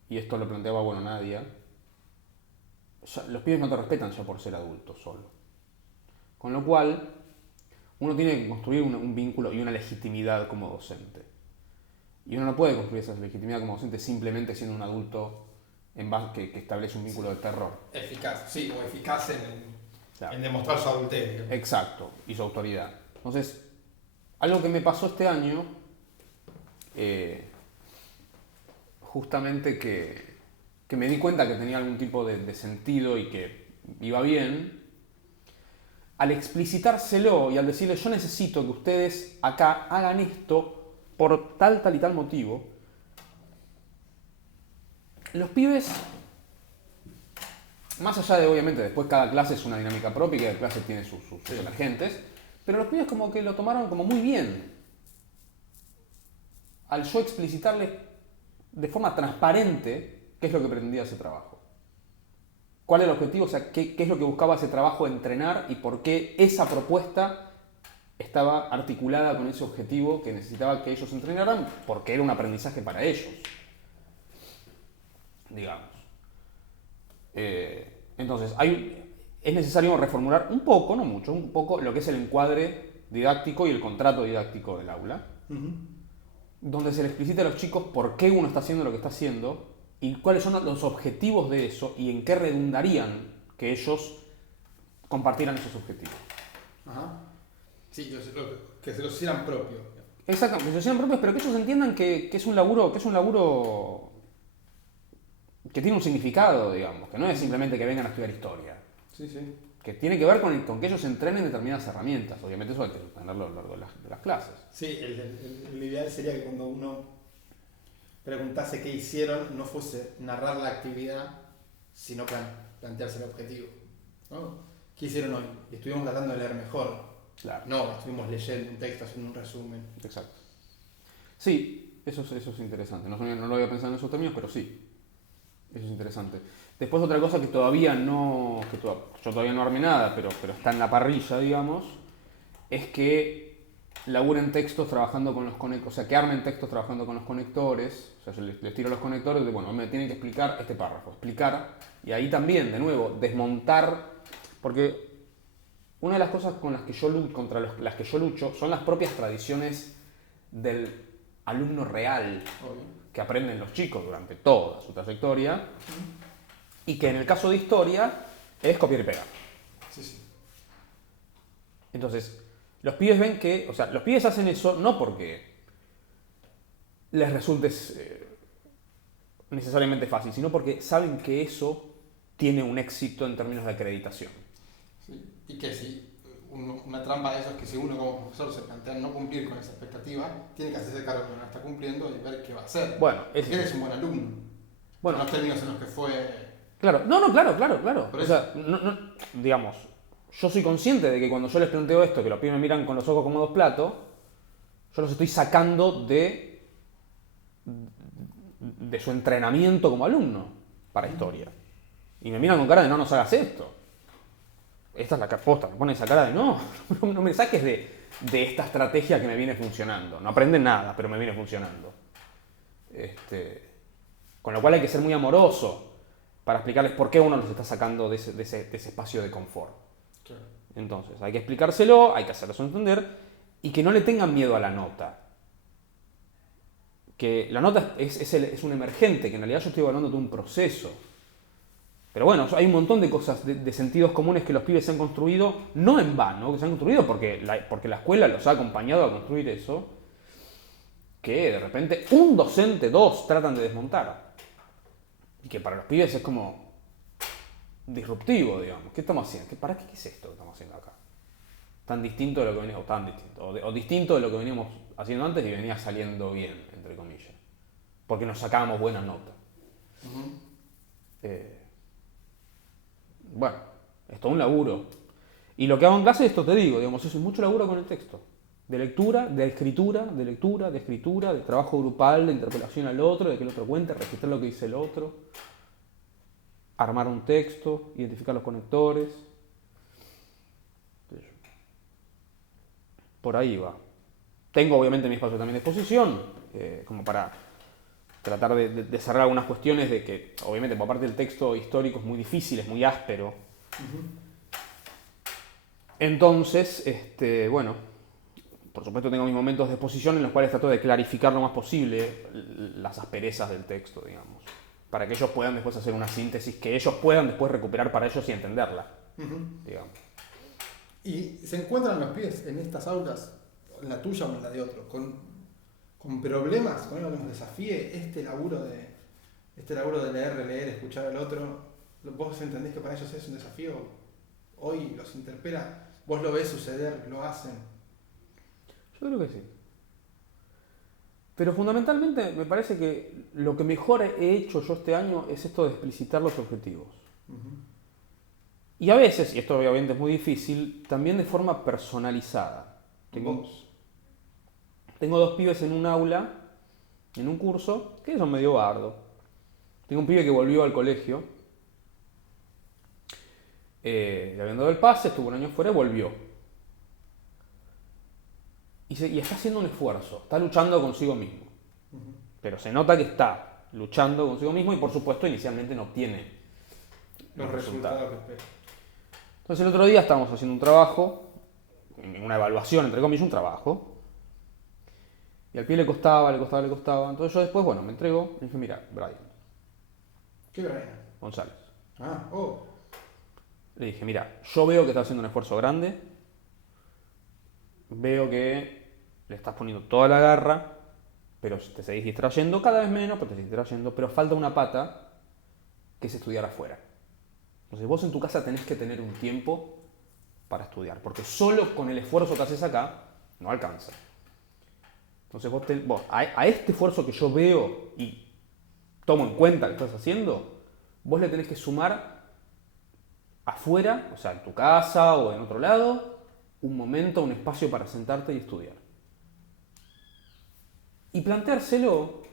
y esto lo planteaba Nadia, los pibes no te respetan ya por ser adultos solo. Con lo cual, uno tiene que construir un vínculo y una legitimidad como docente. Y uno no puede construir esa legitimidad como docente simplemente siendo un adulto que establece un vínculo de terror. Eficaz, sí, o eficaz Claro. En demostrar su adulterio. Exacto, y su autoridad. Entonces, algo que me pasó este año, justamente que me di cuenta que tenía algún tipo de sentido y que iba bien, al explicitárselo y al decirles yo necesito que ustedes acá hagan esto por tal y tal motivo, los pibes, más allá de obviamente después cada clase es una dinámica propia y cada clase tiene sus emergentes, pero los pibes como que lo tomaron como muy bien. Al yo explicitarles de forma transparente qué es lo que pretendía ese trabajo. ¿Cuál era el objetivo? O sea, qué es lo que buscaba ese trabajo de entrenar y por qué esa propuesta estaba articulada con ese objetivo que necesitaba que ellos entrenaran, porque era un aprendizaje para ellos, digamos. Entonces, es necesario reformular un poco, no mucho, un poco lo que es el encuadre didáctico y el contrato didáctico del aula, donde se le explicita a los chicos por qué uno está haciendo lo que está haciendo y cuáles son los objetivos de eso y en qué redundarían que ellos compartieran esos objetivos. Ajá. Sí, yo sé que se los hicieran propios. Exacto, que se hicieran propios, pero que ellos entiendan que es un laburo, que tiene un significado, digamos, que no es simplemente que vengan a estudiar historia. Sí, sí. Que tiene que ver con que ellos entrenen determinadas herramientas. Obviamente eso hay que tenerlo a lo largo de las clases. Sí, el ideal sería que cuando uno preguntase qué hicieron, no fuese narrar la actividad, sino plantearse el objetivo, ¿no? ¿Qué hicieron hoy? Y estuvimos tratando de leer mejor. Claro. No, estuvimos leyendo un texto, haciendo un resumen. Exacto. Sí, eso es interesante. No lo había pensado en esos términos, pero sí. Eso es interesante. Después otra cosa que todavía no... yo todavía no armé nada, pero está en la parrilla, digamos, es que laburen textos trabajando con los conectores, o sea, que armen textos trabajando con los conectores. O sea, yo les tiro los conectores y bueno, me tienen que explicar este párrafo, explicar, y ahí también, de nuevo, desmontar, porque una de las cosas contra las que yo lucho son las propias tradiciones del alumno real que aprenden los chicos durante toda su trayectoria y que en el caso de historia es copiar y pegar. Sí, sí. Entonces, los pibes ven que, o sea, los pibes hacen eso no porque les resulte necesariamente fácil, sino porque saben que eso tiene un éxito en términos de acreditación. Sí. Y que si una trampa de eso es que si uno como profesor se plantea no cumplir con esa expectativa, tiene que hacerse cargo de que no la está cumpliendo y ver qué va a hacer. Bueno, porque eres un buen alumno. Bueno, en los términos en los que fue... Claro, claro. O sea, digamos, yo soy consciente de que cuando yo les planteo esto, que los pibes me miran con los ojos como dos platos, yo los estoy sacando de su entrenamiento como alumno para historia. Y me miran con cara de no nos hagas esto. Esta es la posta, me ponen esa cara de no me saques de esta estrategia que me viene funcionando. No aprenden nada, pero me viene funcionando. Con lo cual hay que ser muy amoroso para explicarles por qué uno los está sacando de ese espacio de confort. Claro. Entonces, hay que explicárselo, hay que hacerlos entender y que no le tengan miedo a la nota. Que la nota es un emergente, que en realidad yo estoy hablando de un proceso. Pero bueno, hay un montón de cosas, de sentidos comunes que los pibes se han construido, no en vano, que se han construido porque la escuela los ha acompañado a construir eso, que de repente un docente, dos, tratan de desmontar. Y que para los pibes es como disruptivo, digamos. ¿Qué estamos haciendo? ¿Qué es esto que estamos haciendo acá? Tan distinto de lo que veníamos, o distinto de lo que veníamos haciendo antes y venía saliendo bien, entre comillas. Porque nos sacábamos buenas notas. Bueno, es todo un laburo. Y lo que hago en clase, esto te digo, digamos, es mucho laburo con el texto. De lectura, de escritura, de trabajo grupal, de interpelación al otro, de que el otro cuente, registrar lo que dice el otro, armar un texto, identificar los conectores. Por ahí va. Tengo obviamente mi espacio también de exposición, como para tratar de cerrar algunas cuestiones de que, obviamente, por parte del texto histórico es muy difícil, es muy áspero. Entonces, bueno, por supuesto tengo mis momentos de exposición en los cuales trato de clarificar lo más posible las asperezas del texto, digamos, para que ellos puedan después hacer una síntesis que ellos puedan después recuperar para ellos y entenderla, digamos. ¿Y se encuentran los pibes en estas aulas, en la tuya o en la de otro, con problemas, con algo que nos desafíe este laburo de leer, escuchar al otro? ¿Vos entendés que para ellos es un desafío? Hoy los interpela, vos lo ves suceder, lo hacen. Yo creo que sí. Pero fundamentalmente me parece que lo que mejor he hecho yo este año es esto de explicitar los objetivos. Y a veces, y esto obviamente es muy difícil, también de forma personalizada. Tengo dos pibes en un aula, en un curso, que son medio bardo. Tengo un pibe que volvió al colegio, le habían dado el pase, estuvo un año fuera y volvió. Y está haciendo un esfuerzo, está luchando consigo mismo. Pero se nota que está luchando consigo mismo y por supuesto inicialmente no obtiene los resultados que espera. Entonces el otro día estábamos haciendo un trabajo, una evaluación, entre comillas, un trabajo. Y al pie le costaba. Entonces yo después, bueno, me entregó y dije, mira, Brian. ¿Qué Brian? González. Le dije, mira, yo veo que estás haciendo un esfuerzo grande. veo que le estás poniendo toda la garra, pero te seguís distrayendo cada vez menos, pero te seguís distrayendo, pero falta una pata que es estudiar afuera. Entonces vos en tu casa tenés que tener un tiempo para estudiar, porque solo con el esfuerzo que haces acá no alcanza. Entonces vos a este esfuerzo que yo veo y tomo en cuenta que estás haciendo, vos le tenés que sumar afuera, o sea, en tu casa o en otro lado, un momento, un espacio para sentarte y estudiar. Y planteárselo,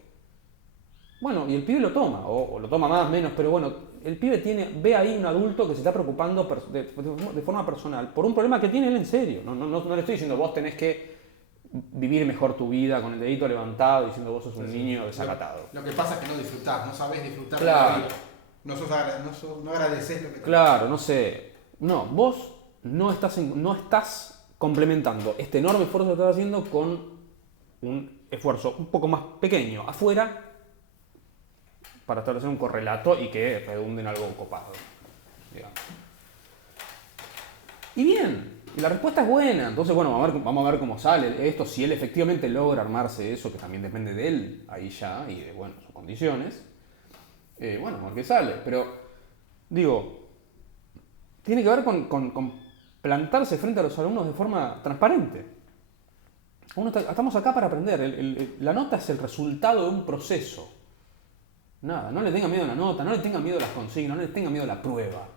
bueno, y el pibe lo toma, o lo toma más, menos, pero bueno, el pibe ve ahí un adulto que se está preocupando de forma personal por un problema que tiene él en serio. No le estoy diciendo vos tenés que vivir mejor tu vida con el dedito levantado diciendo vos sos un niño desacatado. Lo que pasa es que no disfrutás, no sabés disfrutar Claro. de la vida. No agradecés lo que tenés. Claro, no sé. No, vos no estás complementando este enorme esfuerzo que estás haciendo con un esfuerzo un poco más pequeño afuera para establecer un correlato y que redunde en algo copado, digamos. Y bien, y la respuesta es buena. Entonces, bueno, vamos a ver cómo sale esto, si él efectivamente logra armarse eso, que también depende de él, ahí ya, y de, bueno, sus condiciones. Bueno, a ver qué sale. Pero, digo, tiene que ver con plantarse frente a los alumnos de forma transparente. Estamos acá para aprender. La nota es el resultado de un proceso. Nada, no le tenga miedo a la nota, no le tenga miedo a las consignas, no le tenga miedo a la prueba.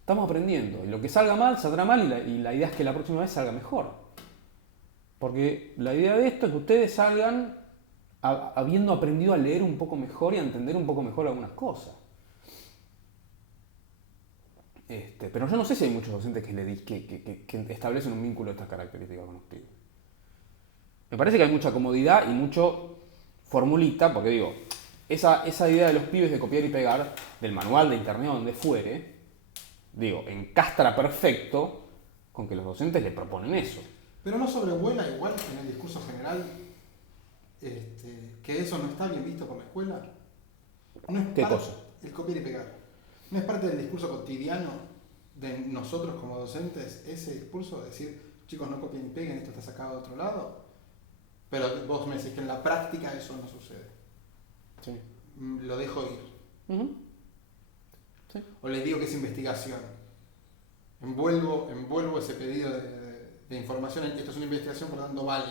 Estamos aprendiendo. Y lo que salga mal, saldrá mal y la idea es que la próxima vez salga mejor. Porque la idea de esto es que ustedes salgan habiendo aprendido a leer un poco mejor y a entender un poco mejor algunas cosas. Pero yo no sé si hay muchos docentes que establecen un vínculo de estas características con los pibes. Me parece que hay mucha comodidad y mucho formulita, porque digo, esa idea de los pibes de copiar y pegar del manual de internet o donde fuere, digo, encastra perfecto con que los docentes le proponen eso. Pero no sobrevuela igual en el discurso general que eso no está bien visto por la escuela. No es ¿Qué cosa? El copiar y pegar. ¿No es parte del discurso cotidiano de nosotros como docentes ese discurso de decir, chicos, no copien y peguen, esto está sacado de otro lado? Pero vos me decís que en la práctica eso no sucede. Sí. Lo dejo ir. Uh-huh. Sí. O les digo que es investigación. Envuelvo ese pedido de información en que esto es una investigación, por lo tanto vale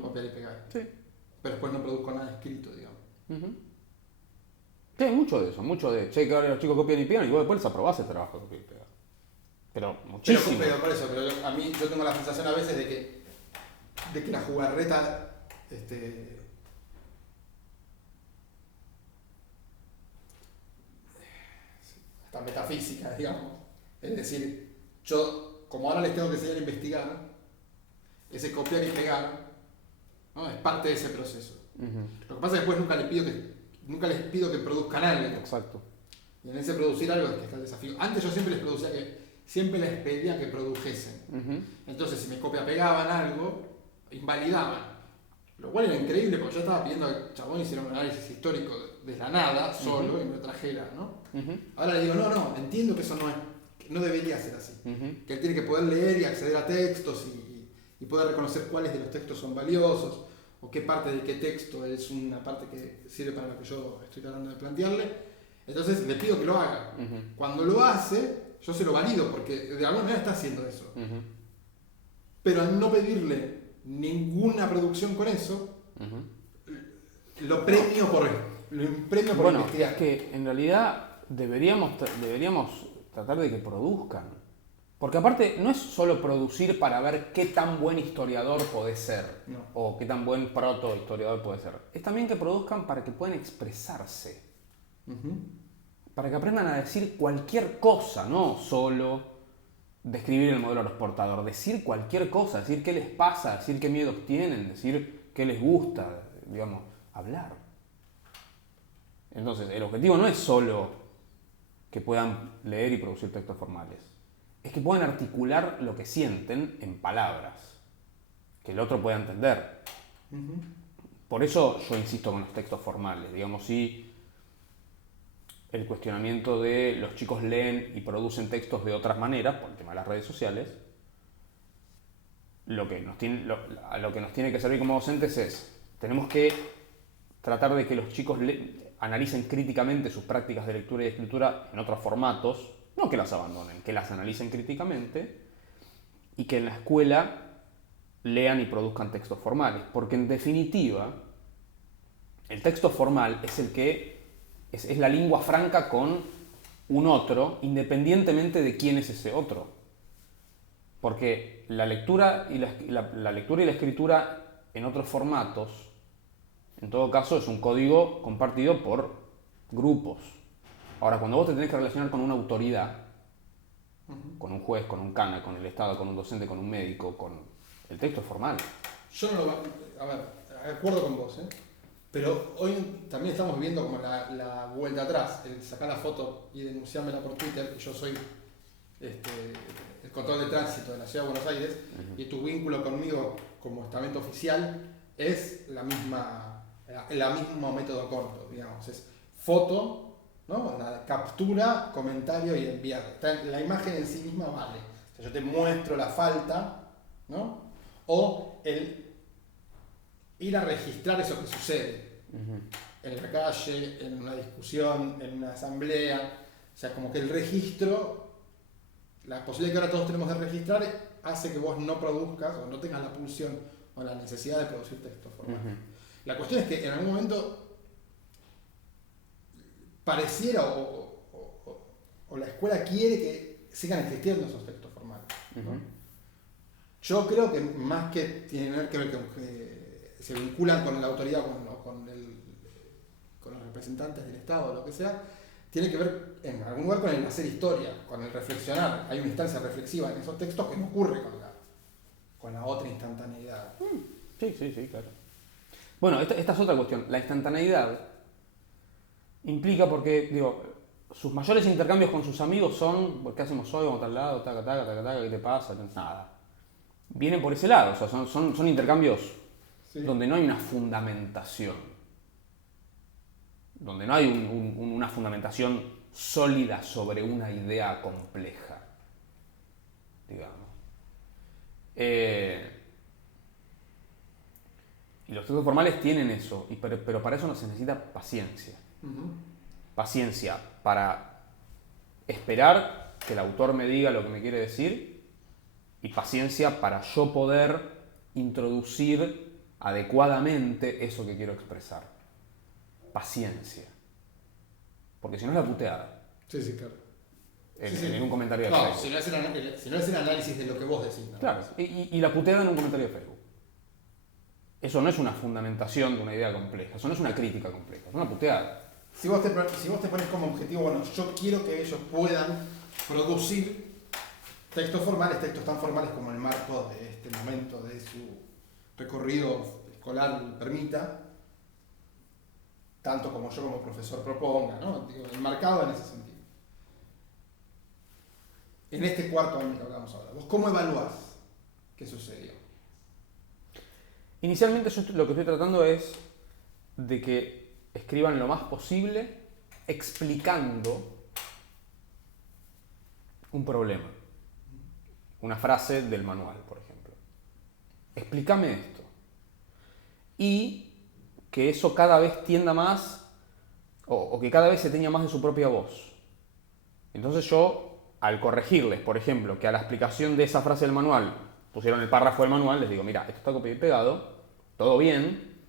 copiar y pegar. Sí. Pero después no produzco nada escrito, digamos. Uh-huh. Sí, hay mucho de eso, mucho de, che, que ahora los chicos copian y pegan y vos después desaprobás el trabajo de copiar y pegar. Pero muchísimo. Pero por eso, a mí yo tengo la sensación a veces de que la jugarreta hasta metafísica, digamos. Es decir, yo, como ahora les tengo que enseñar a investigar, ese copiar y pegar, ¿no? Es parte de ese proceso. Uh-huh. Lo que pasa es que después nunca les pido que produzcan algo. Exacto. Y en ese producir algo es que está el desafío. Antes yo siempre les pedía que produjesen. Uh-huh. Entonces, si me copia-pegaban algo, invalidaban. Lo cual era increíble porque yo estaba pidiendo que el chabón hiciera un análisis histórico de la nada, solo, y me lo trajera, ¿no? Uh-huh. Ahora le digo, no, entiendo que eso no debería ser así. Uh-huh. Que él tiene que poder leer y acceder a textos y poder reconocer cuáles de los textos son valiosos, o qué parte de qué texto es una parte que sirve para lo que yo estoy tratando de plantearle. Entonces le pido que lo haga. Uh-huh. Cuando lo hace, yo se lo valido, porque de alguna manera está haciendo eso. Uh-huh. Pero al no pedirle ninguna producción con eso, uh-huh, lo premio por investigar. Bueno, es que en realidad deberíamos tratar de que produzcan. Porque aparte no es solo producir para ver qué tan buen historiador podés ser, no, o qué tan buen proto-historiador podés ser. Es también que produzcan para que puedan expresarse. Uh-huh. Para que aprendan a decir cualquier cosa, no solo describir el modelo transportador, decir cualquier cosa, decir qué les pasa, decir qué miedos tienen, decir qué les gusta, digamos, hablar. Entonces, el objetivo no es solo que puedan leer y producir textos formales, es que puedan articular lo que sienten en palabras, que el otro pueda entender. Uh-huh. Por eso yo insisto con los textos formales, digamos, si el cuestionamiento de los chicos leen y producen textos de otras maneras, por el tema de las redes sociales, a lo que nos tiene que servir como docentes tenemos que tratar de que los chicos analicen críticamente sus prácticas de lectura y de escritura en otros formatos, no que las abandonen, que las analicen críticamente y que en la escuela lean y produzcan textos formales, porque en definitiva el texto formal es el que es la lengua franca con un otro, independientemente de quién es ese otro. Porque la lectura y la lectura y la escritura en otros formatos, en todo caso, es un código compartido por grupos. Ahora, cuando vos te tenés que relacionar con una autoridad, con un juez, con un cana, con el Estado, con un docente, con un médico, el texto es formal. Yo no lo... A ver, de acuerdo con vos, ¿eh? Pero hoy también estamos viendo como la vuelta atrás, el sacar la foto y denunciármela por Twitter, que yo soy el control de tránsito de la Ciudad de Buenos Aires, y tu vínculo conmigo como estamento oficial es el mismo método corto, digamos, es foto, ¿no? La captura, comentario y enviar. La imagen en sí misma vale. O sea, yo te muestro la falta, ¿no? O el ir a registrar eso que sucede en la calle, en una discusión, en una asamblea. O sea, como que el registro, la posibilidad que ahora todos tenemos de registrar, hace que vos no produzcas o no tengas la pulsión o la necesidad de producir texto formal. La cuestión es que en algún momento pareciera o la escuela quiere que sigan existiendo esos textos formales, ¿no? Yo creo que más que tienen que ver con que se vinculan con la autoridad, con los representantes del Estado o lo que sea, tiene que ver en algún lugar con el hacer historia, con el reflexionar. Hay una instancia reflexiva en esos textos que no ocurre con la otra instantaneidad. Sí, claro. Bueno, esta es otra cuestión. La instantaneidad implica porque, digo, sus mayores intercambios con sus amigos son, ¿qué hacemos hoy? Vamos a tal lado, taca, taca, taca, taca, ¿qué te pasa? Nada. Vienen por ese lado, o sea, son intercambios donde no hay una fundamentación, donde no hay una fundamentación sólida sobre una idea compleja, digamos. Y los textos formales tienen eso, pero para eso no se necesita paciencia. Paciencia para esperar que el autor me diga lo que me quiere decir y paciencia para yo poder introducir adecuadamente eso que quiero expresar. Paciencia. Porque si no es la puteada. Sí, claro. En un comentario de Facebook. Si no es el análisis de lo que vos decís. ¿No? Claro, y la puteada en un comentario de Facebook. Eso no es una fundamentación de una idea compleja, eso no es una crítica compleja, es una puteada. Si vos te pones como objetivo, bueno, yo quiero que ellos puedan producir textos formales, textos tan formales como el marco de este momento de su recorrido escolar permita, tanto como yo como profesor proponga, ¿no? Digo, enmarcado en ese sentido. En este cuarto año que hablamos ahora, ¿vos cómo evaluás qué sucedió? Inicialmente yo lo que estoy tratando es de que escriban lo más posible explicando un problema. Una frase del manual, por ejemplo. Explícame esto. Y que eso cada vez tienda más, o que cada vez se tenga más de su propia voz. Entonces yo, al corregirles, por ejemplo, que a la explicación de esa frase del manual pusieron el párrafo del manual, les digo, mira, esto está copiado y pegado, todo bien,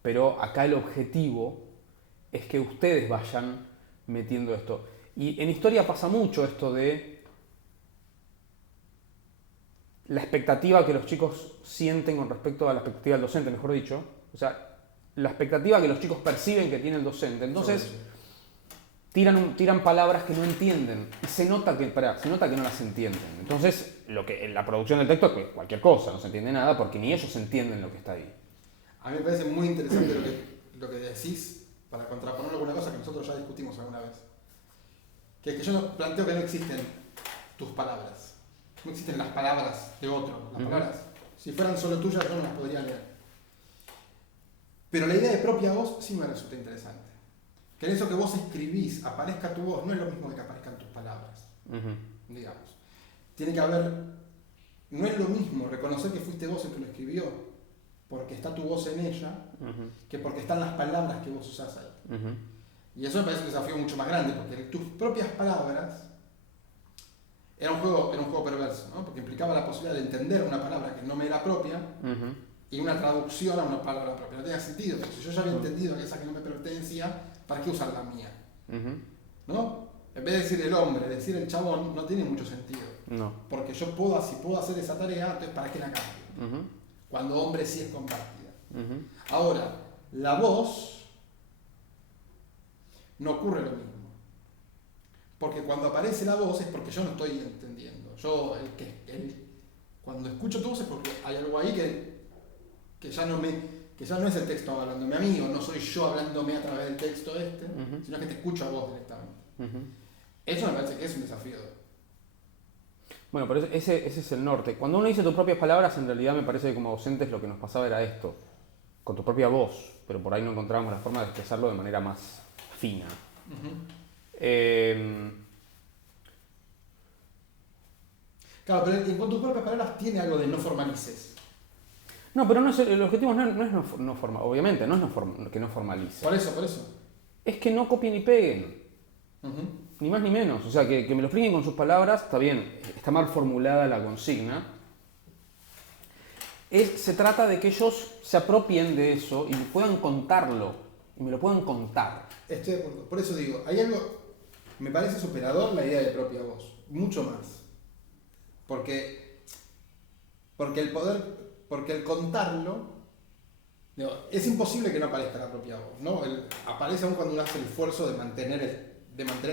pero acá el objetivo es que ustedes vayan metiendo esto. Y en historia pasa mucho esto de la expectativa que los chicos sienten con respecto a la expectativa del docente, mejor dicho. O sea, la expectativa que los chicos perciben que tiene el docente. Entonces, tiran palabras que no entienden. Y se nota que no las entienden. Entonces, la producción del texto es que cualquier cosa, no se entiende nada porque ni ellos entienden lo que está ahí. A mí me parece muy interesante lo que decís para contraponer alguna cosa que nosotros ya discutimos alguna vez. Que es que yo no planteo que no existen tus palabras. No existen las palabras de otro. Las palabras, si fueran solo tuyas, yo no las podría leer. Pero la idea de propia voz sí me resulta interesante. Que en eso que vos escribís aparezca tu voz no es lo mismo que aparezcan tus palabras. Digamos. Tiene que haber no es lo mismo reconocer que fuiste vos el que lo escribió, porque está tu voz en ella, que porque están las palabras que vos usás ahí. Y eso me parece un desafío mucho más grande, porque tus propias palabras era un juego perverso, ¿no? Porque implicaba la posibilidad de entender una palabra que no me era propia y una traducción a una palabra propia. No tenía sentido, porque si yo ya había entendido que esa que no me pertenecía, ¿para qué usar la mía? ¿No? En vez de decir el hombre, decir el chabón, no tiene mucho sentido. No. Porque si puedo hacer esa tarea, entonces ¿para qué la cambio? Cuando hombre sí es compartida. Ahora, la voz no ocurre lo mismo. Porque cuando aparece la voz es porque yo no estoy entendiendo. Cuando escucho tu voz es porque hay algo ahí que ya no es el texto hablándome a mí, o no soy yo hablándome a través del texto sino que te escucho a vos directamente. Eso me parece que es un desafío. Bueno, pero ese es el norte. Cuando uno dice tus propias palabras, en realidad me parece que como docentes lo que nos pasaba era esto, con tu propia voz, pero por ahí no encontrábamos la forma de expresarlo de manera más fina. Claro, pero con tus propias palabras tiene algo de no formalices. No, pero el objetivo no es no formar, obviamente, no es que no formalice. Por eso. Es que no copien y peguen. Ni más ni menos. O sea, que me lo expliquen con sus palabras, está bien, está mal formulada la consigna. Se trata de que ellos se apropien de eso y puedan contarlo. Y me lo puedan contar. Estoy de acuerdo. Por eso digo, hay algo, me parece superador la idea de propia voz. Mucho más. Porque el contarlo, digo, es imposible que no aparezca la propia voz, ¿no? Aparece aún cuando uno hace el esfuerzo de mantener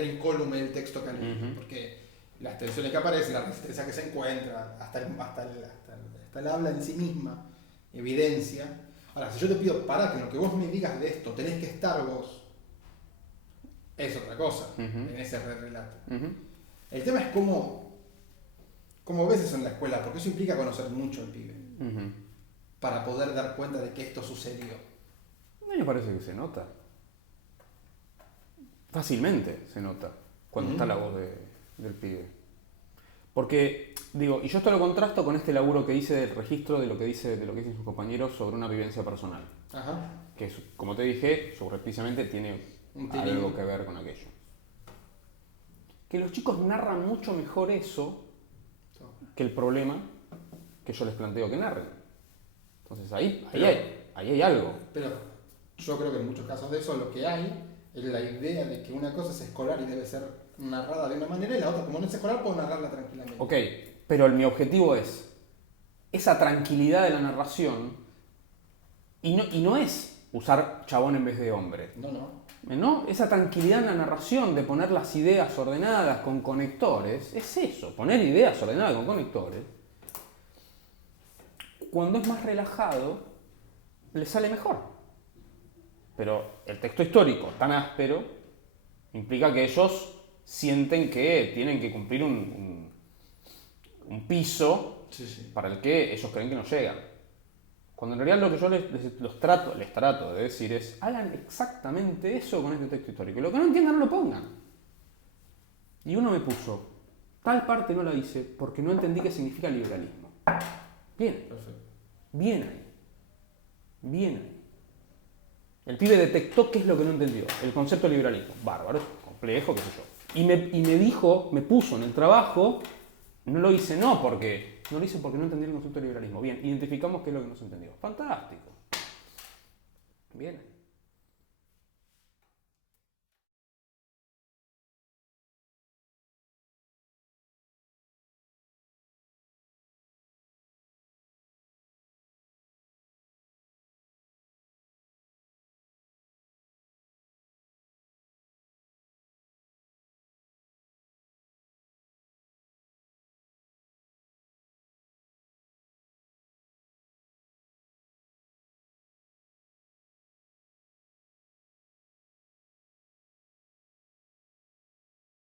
incólume el texto que lee, porque las tensiones que aparecen, la resistencia que se encuentra, hasta el habla en sí misma, evidencia. Ahora, si yo te pido, para que en lo que vos me digas de esto tenés que estar vos, es otra cosa, en ese relato. El tema es cómo ves eso en la escuela, porque eso implica conocer mucho al pibe, para poder dar cuenta de que esto sucedió. A mí me parece que se nota. Fácilmente se nota cuando está la voz del pibe. Porque, digo, y yo esto lo contrasto con este laburo que hice del registro de lo que dicen sus compañeros sobre una vivencia personal. Que, como te dije, subrepticiamente tiene algo que ver con aquello. Que los chicos narran mucho mejor eso que el problema que yo les planteo que narren. Entonces ahí hay algo. Pero yo creo que en muchos casos de eso lo que hay es la idea de que una cosa es escolar y debe ser narrada de una manera y la otra, como no es escolar, puedo narrarla tranquilamente. Ok, pero mi objetivo es esa tranquilidad de la narración y no es usar chabón en vez de hombre. No, esa tranquilidad en la narración de poner las ideas ordenadas con conectores, es eso, poner ideas ordenadas con conectores. Cuando es más relajado, le sale mejor. Pero el texto histórico tan áspero implica que ellos sienten que tienen que cumplir un piso para el que ellos creen que no llegan. Cuando en realidad lo que yo les trato de decir es, hagan exactamente eso con este texto histórico. Y lo que no entiendan no lo pongan. Y uno me puso, tal parte no la hice porque no entendí qué significa liberalismo. Bien. Perfecto. Bien ahí. El pibe detectó qué es lo que no entendió. El concepto de liberalismo. Bárbaro, complejo, qué sé yo. Y me dijo, me puso en el trabajo, no lo hice porque no entendí el concepto de liberalismo. Bien, identificamos qué es lo que no se entendió. Fantástico. Bien.